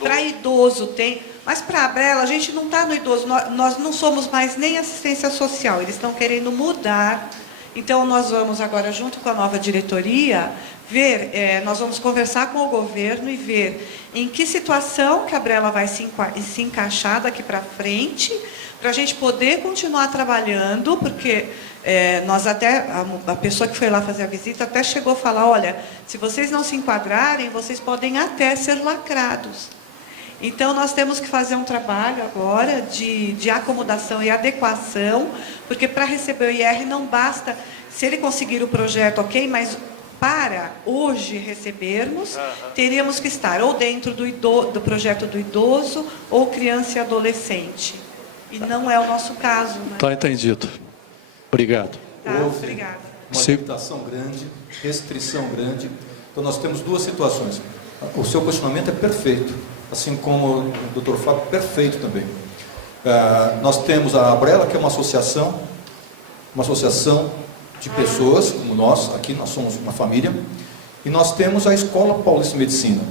para idoso tem, mas para a Abrela a gente não está no idoso, nós não somos mais nem assistência social, eles estão querendo mudar. Então, nós vamos agora, junto com a nova diretoria, ver, nós vamos conversar com o governo e ver em que situação que a Abrela vai se encaixar daqui para frente, para a gente poder continuar trabalhando, porque nós até, a pessoa que foi lá fazer a visita até chegou a falar, olha, se vocês não se enquadrarem, vocês podem até ser lacrados. Então, nós temos que fazer um trabalho agora de acomodação e adequação, porque para receber o IR não basta, se ele conseguir o projeto, ok, mas para hoje recebermos, teríamos que estar ou dentro do projeto do idoso ou criança e adolescente. E não é o nosso caso. Né? Está entendido. Obrigado. Tá, obrigada. Uma limitação grande, restrição grande. Então, nós temos duas situações. O seu questionamento é perfeito, assim como o doutor Fábio, perfeito também. Nós temos a Abrela, que é uma associação de pessoas, como nós, aqui nós somos uma família, e nós temos a Escola Paulista de Medicina.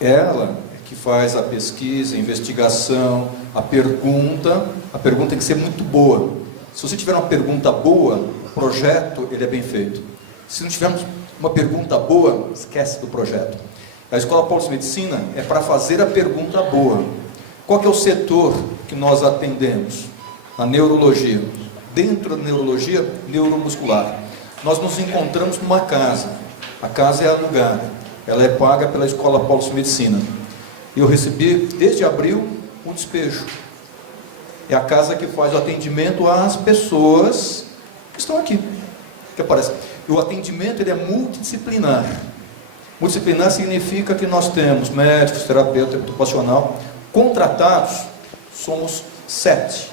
Ela que faz a pesquisa, a investigação, a pergunta tem que ser muito boa. Se você tiver uma pergunta boa, o projeto ele é bem feito. Se não tivermos uma pergunta boa, esquece do projeto. A Escola Paulista de Medicina é para fazer a pergunta boa. Qual que é o setor que nós atendemos? A neurologia. Dentro da neurologia, neuromuscular. Nós nos encontramos numa casa. A casa é alugada. Ela é paga pela Escola Paulista de Medicina. Eu recebi, desde abril, um despejo. É a casa que faz o atendimento às pessoas que estão aqui. Que aparecem. E o atendimento ele é multidisciplinar. Multidisciplinar significa que nós temos médicos, terapeuta ocupacional, contratados, somos 7,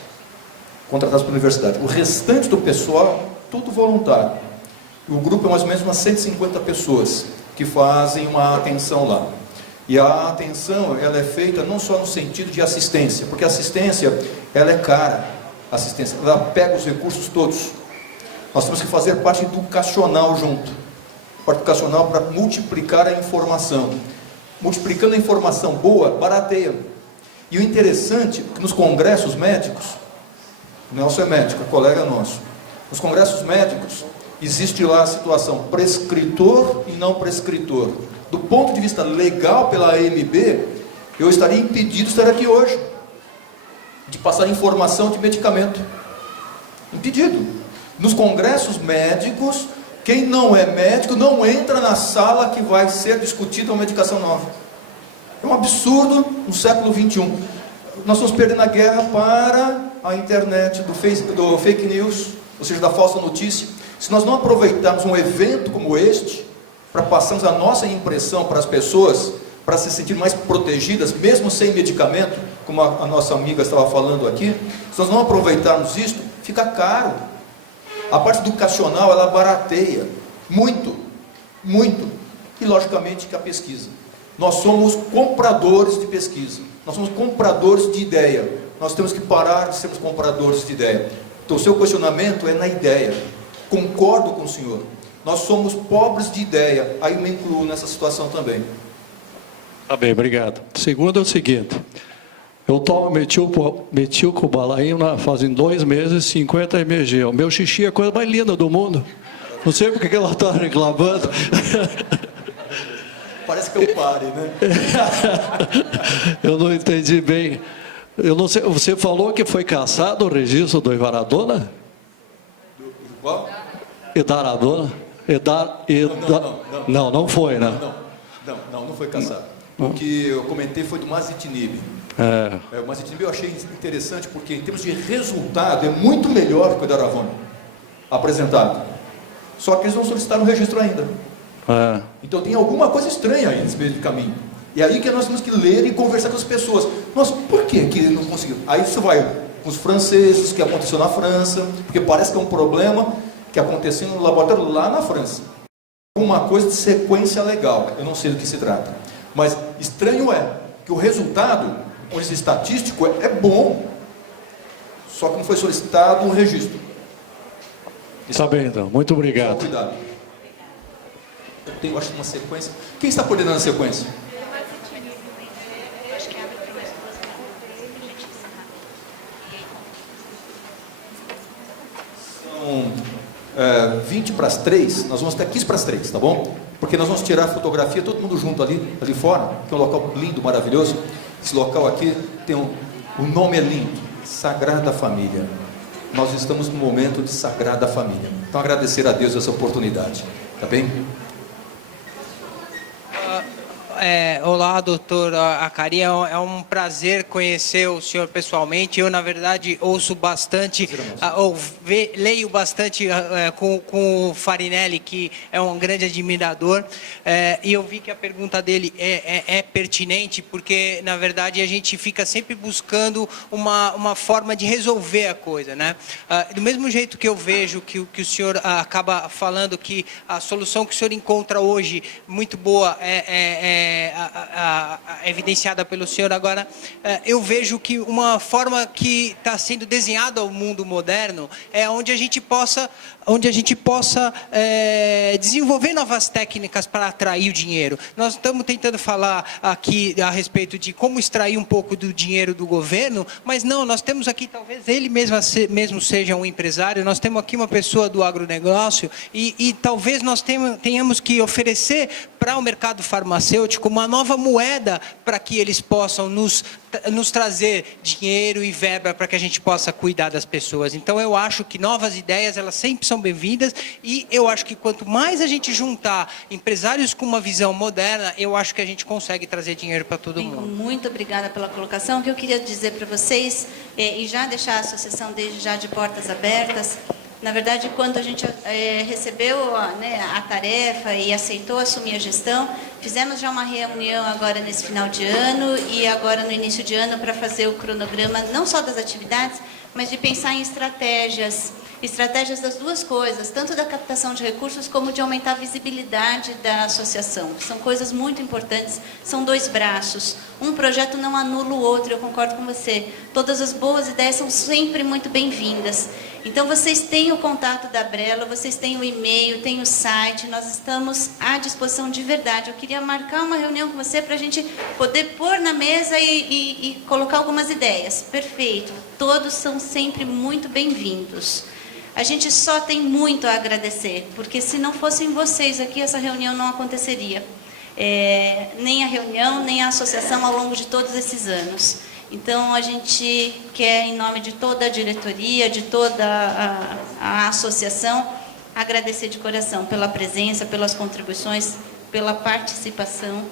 contratados pela universidade. O restante do pessoal, tudo voluntário. E o grupo é mais ou menos umas 150 pessoas que fazem uma atenção lá. E a atenção, ela é feita não só no sentido de assistência, porque a assistência, ela é cara, assistência, ela pega os recursos todos. Nós temos que fazer parte educacional junto. Parte educacional para multiplicar a informação. Multiplicando a informação boa, barateia. E o interessante é que nos congressos médicos, o Nelson é médico, é colega nosso. Nos congressos médicos, existe lá a situação prescritor e não prescritor. Do ponto de vista legal pela AMB, eu estaria impedido de estar aqui hoje, de passar informação de medicamento. Impedido. Nos congressos médicos, quem não é médico não entra na sala que vai ser discutida uma medicação nova. É um absurdo no século XXI. Nós estamos perdendo a guerra para a internet do fake news, ou seja, da falsa notícia. Se nós não aproveitarmos um evento como este, para passarmos a nossa impressão para as pessoas, para se sentir mais protegidas, mesmo sem medicamento, como a nossa amiga estava falando aqui, se nós não aproveitarmos isso, fica caro. A parte educacional, ela barateia muito, muito. E, logicamente, que a pesquisa. Nós somos compradores de pesquisa. Nós somos compradores de ideia. Nós temos que parar de sermos compradores de ideia. Então, o seu questionamento é na ideia. Concordo com o senhor. Nós somos pobres de ideia, aí me incluo nessa situação também. Tá bem, obrigado. Segundo é o seguinte, eu tomo metilcobalaína fazem 2 meses, 50 mg. O meu xixi é a coisa mais linda do mundo. Não sei porque que ela está reclamando. Parece que eu pare, né? Eu não entendi bem. Eu não sei, você falou que foi cassado o registro do Ivaradona? Do qual? Edaradona? Não foi, né? Não foi caçado. O que eu comentei foi do Mazitinib. O Mazitinib eu achei interessante porque, em termos de resultado, é muito melhor que o Edaravone apresentado. Só que eles não solicitaram o registro ainda. Então tem alguma coisa estranha aí nesse meio de caminho. E aí que nós temos que ler e conversar com as pessoas. Nossa, por que ele não conseguiu? Aí você vai com os franceses, que aconteceu na França, porque parece que é um problema que aconteceu no laboratório lá na França. Uma coisa de sequência legal, eu não sei do que se trata. Mas estranho é que o resultado, esse estatístico, é bom, só que não foi solicitado um registro. Está bem, então. Muito obrigado. Cuidado. Eu tenho, acho, uma sequência. Quem está coordenando a sequência? São 20 para as 3, nós vamos até 15 para as 3, tá bom? Porque nós vamos tirar a fotografia, todo mundo junto ali fora, que é um local lindo, maravilhoso. Esse local aqui tem o nome é lindo, Sagrada Família. Nós estamos no momento de Sagrada Família. Então agradecer a Deus essa oportunidade, tá bem? Olá, doutor Acari, é um prazer conhecer o senhor pessoalmente. Eu, na verdade, ouço bastante, leio bastante com o Farinelli, que é um grande admirador, e eu vi que a pergunta dele é pertinente, porque, na verdade, a gente fica sempre buscando uma forma de resolver a coisa, né? Do mesmo jeito que eu vejo que o senhor acaba falando que a solução que o senhor encontra hoje, muito boa, evidenciada pelo senhor agora, eu vejo que uma forma que está sendo desenhada ao mundo moderno é onde a gente possa desenvolver novas técnicas para atrair o dinheiro. Nós estamos tentando falar aqui a respeito de como extrair um pouco do dinheiro do governo, mas não, nós temos aqui, talvez ele mesmo seja um empresário, nós temos aqui uma pessoa do agronegócio e talvez nós tenhamos que oferecer para o mercado farmacêutico uma nova moeda para que eles possam nos trazer dinheiro e verba para que a gente possa cuidar das pessoas. Então eu acho que novas ideias, elas sempre são bem-vindas, e eu acho que quanto mais a gente juntar empresários com uma visão moderna, eu acho que a gente consegue trazer dinheiro para todo mundo. Muito obrigada pela colocação. O que eu queria dizer para vocês, e já deixar a associação desde já de portas abertas, na verdade, quando a gente recebeu a tarefa e aceitou assumir a gestão, fizemos já uma reunião agora nesse final de ano e agora no início de ano para fazer o cronograma não só das atividades, mas de pensar em estratégias das duas coisas, tanto da captação de recursos como de aumentar a visibilidade da associação. São coisas muito importantes, são dois braços. Um projeto não anula o outro, eu concordo com você. Todas as boas ideias são sempre muito bem-vindas. Então, vocês têm o contato da Brelo, vocês têm o e-mail, têm o site, nós estamos à disposição de verdade. Eu queria marcar uma reunião com você para a gente poder pôr na mesa e colocar algumas ideias. Perfeito. Todos são sempre muito bem-vindos. A gente só tem muito a agradecer, porque se não fossem vocês aqui, essa reunião não aconteceria. Nem a reunião, nem a associação ao longo de todos esses anos. Então, a gente quer, em nome de toda a diretoria, de toda a associação, agradecer de coração pela presença, pelas contribuições, pela participação.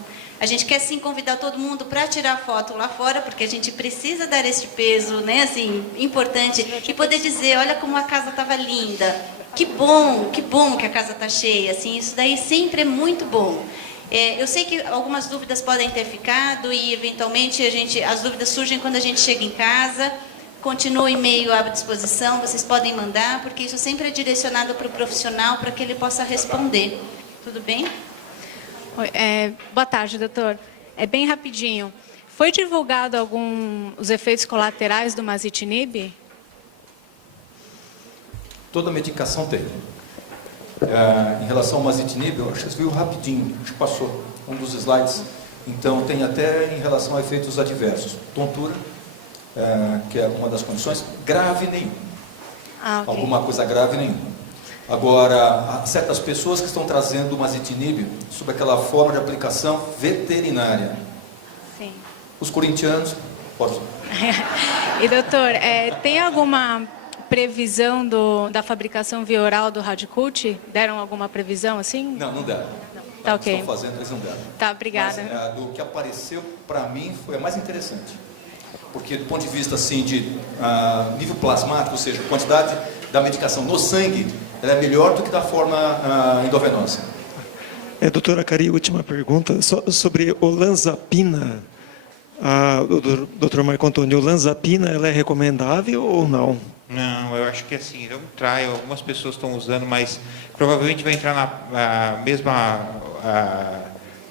A gente quer, sim, convidar todo mundo para tirar foto lá fora, porque a gente precisa dar esse peso, né, assim, importante, e poder dizer, olha como a casa estava linda, que bom que a casa está cheia, assim, isso daí sempre é muito bom. Eu sei que algumas dúvidas podem ter ficado e, eventualmente, as dúvidas surgem quando a gente chega em casa. Continua o e-mail à disposição, vocês podem mandar, porque isso sempre é direcionado para o profissional, para que ele possa responder. Tudo bem? Oi, boa tarde, doutor. Bem rapidinho. Foi divulgado os efeitos colaterais do Mazitinib? Toda medicação tem. Em relação ao masitinib, eu acho que viu rapidinho, acho que passou um dos slides. Então, tem até em relação a efeitos adversos. Tontura, que é uma das condições, grave nenhum. Okay. Alguma coisa grave nenhuma. Agora, há certas pessoas que estão trazendo o masitinib sob aquela forma de aplicação veterinária. Sim. Os corintianos, pode. E doutor, tem alguma previsão da fabricação via oral do Radicult? Deram alguma previsão assim? Não deram. Tá ok. Estão fazendo, eles não deram. Tá, obrigada. Mas, do que apareceu, para mim, foi a mais interessante. Porque, do ponto de vista assim, de nível plasmático, ou seja, a quantidade da medicação no sangue, ela é melhor do que da forma endovenosa. Doutora Cari, última pergunta. Sobre olanzapina. O doutor Marco Antônio, olanzapina, ela é recomendável ou não? Não, eu acho que assim, é um trial, algumas pessoas estão usando, mas provavelmente vai entrar na mesma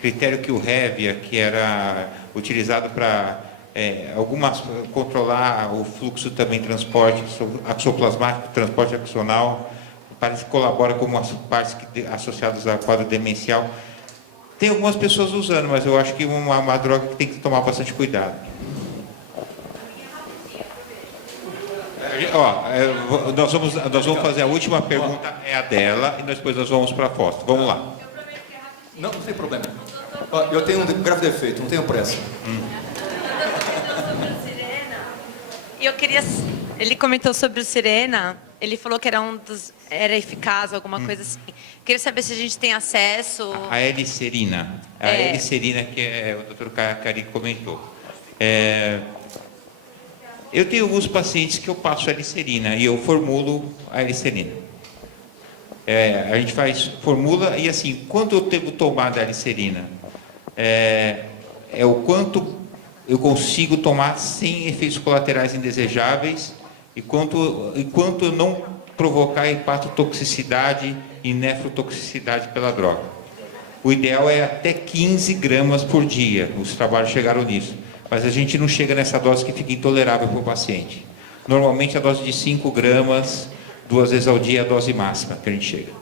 critério que o Hevia, que era utilizado para controlar o fluxo também transporte axoplasmático, transporte axonal, parece que colabora com as partes associadas ao quadro demencial. Tem algumas pessoas usando, mas eu acho que uma droga que tem que tomar bastante cuidado. Nós vamos fazer a última pergunta, é a dela, e depois nós vamos para a Fausto. Vamos lá. Não tem problema. Eu tenho um grave defeito, não tenho pressa. E eu queria... Ele comentou sobre o Sirena, ele falou que era eficaz, alguma coisa assim. Queria saber se a gente tem acesso... A L-serina. A L-serina que o Dr. Cari comentou. Eu tenho alguns pacientes que eu passo a L-serina e eu formulo a L-serina. A gente formula e assim, quando eu devo tomar da L-serina? É o quanto eu consigo tomar sem efeitos colaterais indesejáveis e quanto não provocar hepatotoxicidade e nefrotoxicidade pela droga. O ideal é até 15 gramas por dia, os trabalhos chegaram nisso, mas a gente não chega nessa dose que fica intolerável para o paciente. Normalmente a dose de 5 gramas, 2 vezes ao dia é a dose máxima que a gente chega.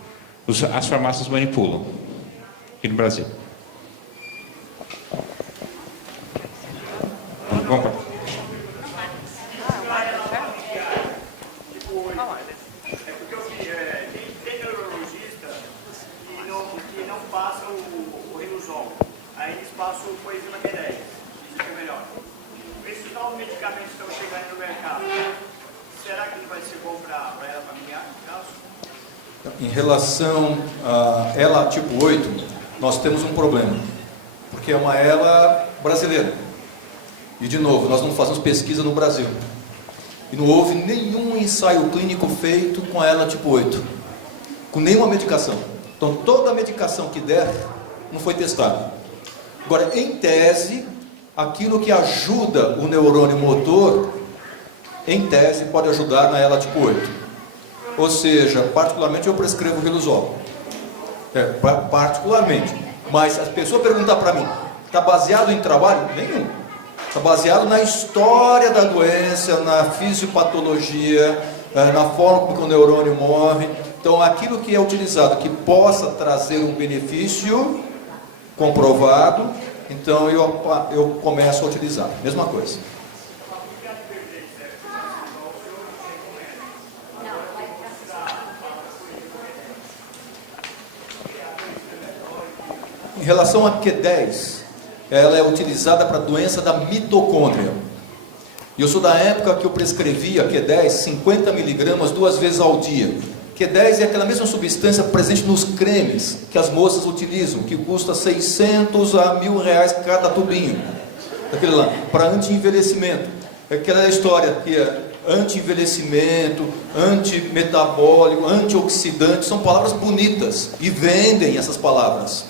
As farmácias manipulam aqui no Brasil. Vamos para. É porque eu vi, tem neurologista que não passa o Riluzol. Aí eles passam o coenzima Q10. Isso é melhor. Esses novos medicamentos que estão chegando no mercado, será que não vai ser bom para ela familiar, no caso? Em relação a ELA tipo 8, nós temos um problema. Porque é uma ELA brasileira. E, de novo, nós não fazemos pesquisa no Brasil. E não houve nenhum ensaio clínico feito com ela tipo 8. Com nenhuma medicação. Então, toda a medicação que der, não foi testada. Agora, em tese, aquilo que ajuda o neurônio motor, em tese, pode ajudar na ela tipo 8. Ou seja, particularmente, eu prescrevo Riluzol. Particularmente. Mas as pessoas perguntam para mim, está baseado em trabalho? Nenhum. Está baseado na história da doença, na fisiopatologia, na forma como o neurônio morre. Então, aquilo que é utilizado, que possa trazer um benefício comprovado, então eu começo a utilizar. Mesma coisa. Em relação a Q10, ela é utilizada para a doença da mitocôndria. E eu sou da época que eu prescrevia Q10, 50 miligramas 2 vezes ao dia. Q10 é aquela mesma substância presente nos cremes que as moças utilizam, que custa 600 a R$1.000 cada tubinho. Daquele lá, para anti-envelhecimento. Aquela história que é anti-envelhecimento, anti-metabólico, antioxidante, são palavras bonitas e vendem essas palavras.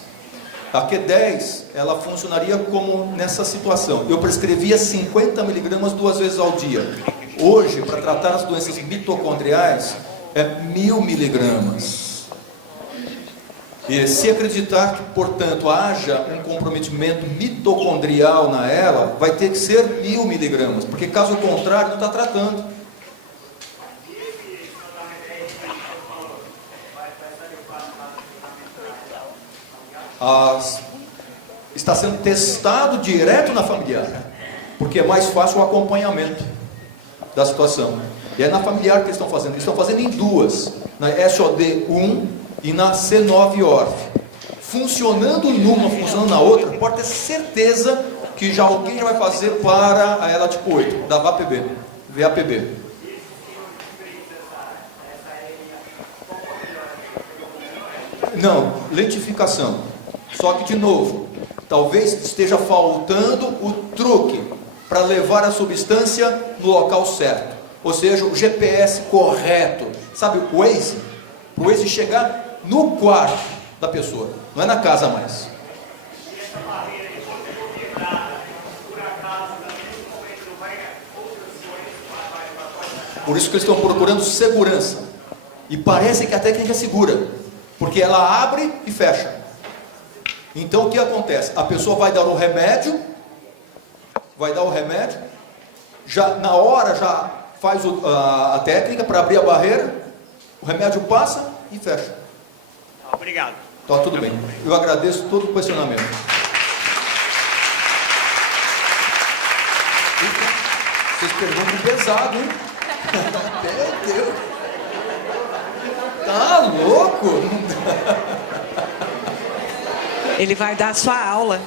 A Q10, ela funcionaria como nessa situação. Eu prescrevia 50 miligramas 2 vezes ao dia. Hoje, para tratar as doenças mitocondriais, é 1.000 miligramas. E se acreditar que, portanto, haja um comprometimento mitocondrial na ela, vai ter que ser 1.000 miligramas, porque caso contrário, não está tratando. está sendo testado direto na familiar, porque é mais fácil o acompanhamento da situação. E é na familiar que eles estão fazendo. Eles estão fazendo em duas, na SOD1 e na C9-ORF. Funcionando numa, funcionando na outra, pode ter certeza que já alguém já vai fazer para a ELA tipo 8, da VAPB. Não, lentificação. Só que, de novo, talvez esteja faltando o truque para levar a substância no local certo. Ou seja, o GPS correto. Sabe o Waze? Para o Waze chegar no quarto da pessoa, não é na casa mais. Por isso que eles estão procurando segurança. E parece que a técnica é segura, porque ela abre e fecha. Então o que acontece? A pessoa vai dar o remédio, já na hora já faz a técnica para abrir a barreira, o remédio passa e fecha. Obrigado. Tá tudo bem. Eu agradeço todo o questionamento. Vocês perguntam pesado, hein? Meu Deus! Tá louco? Ele vai dar a sua aula.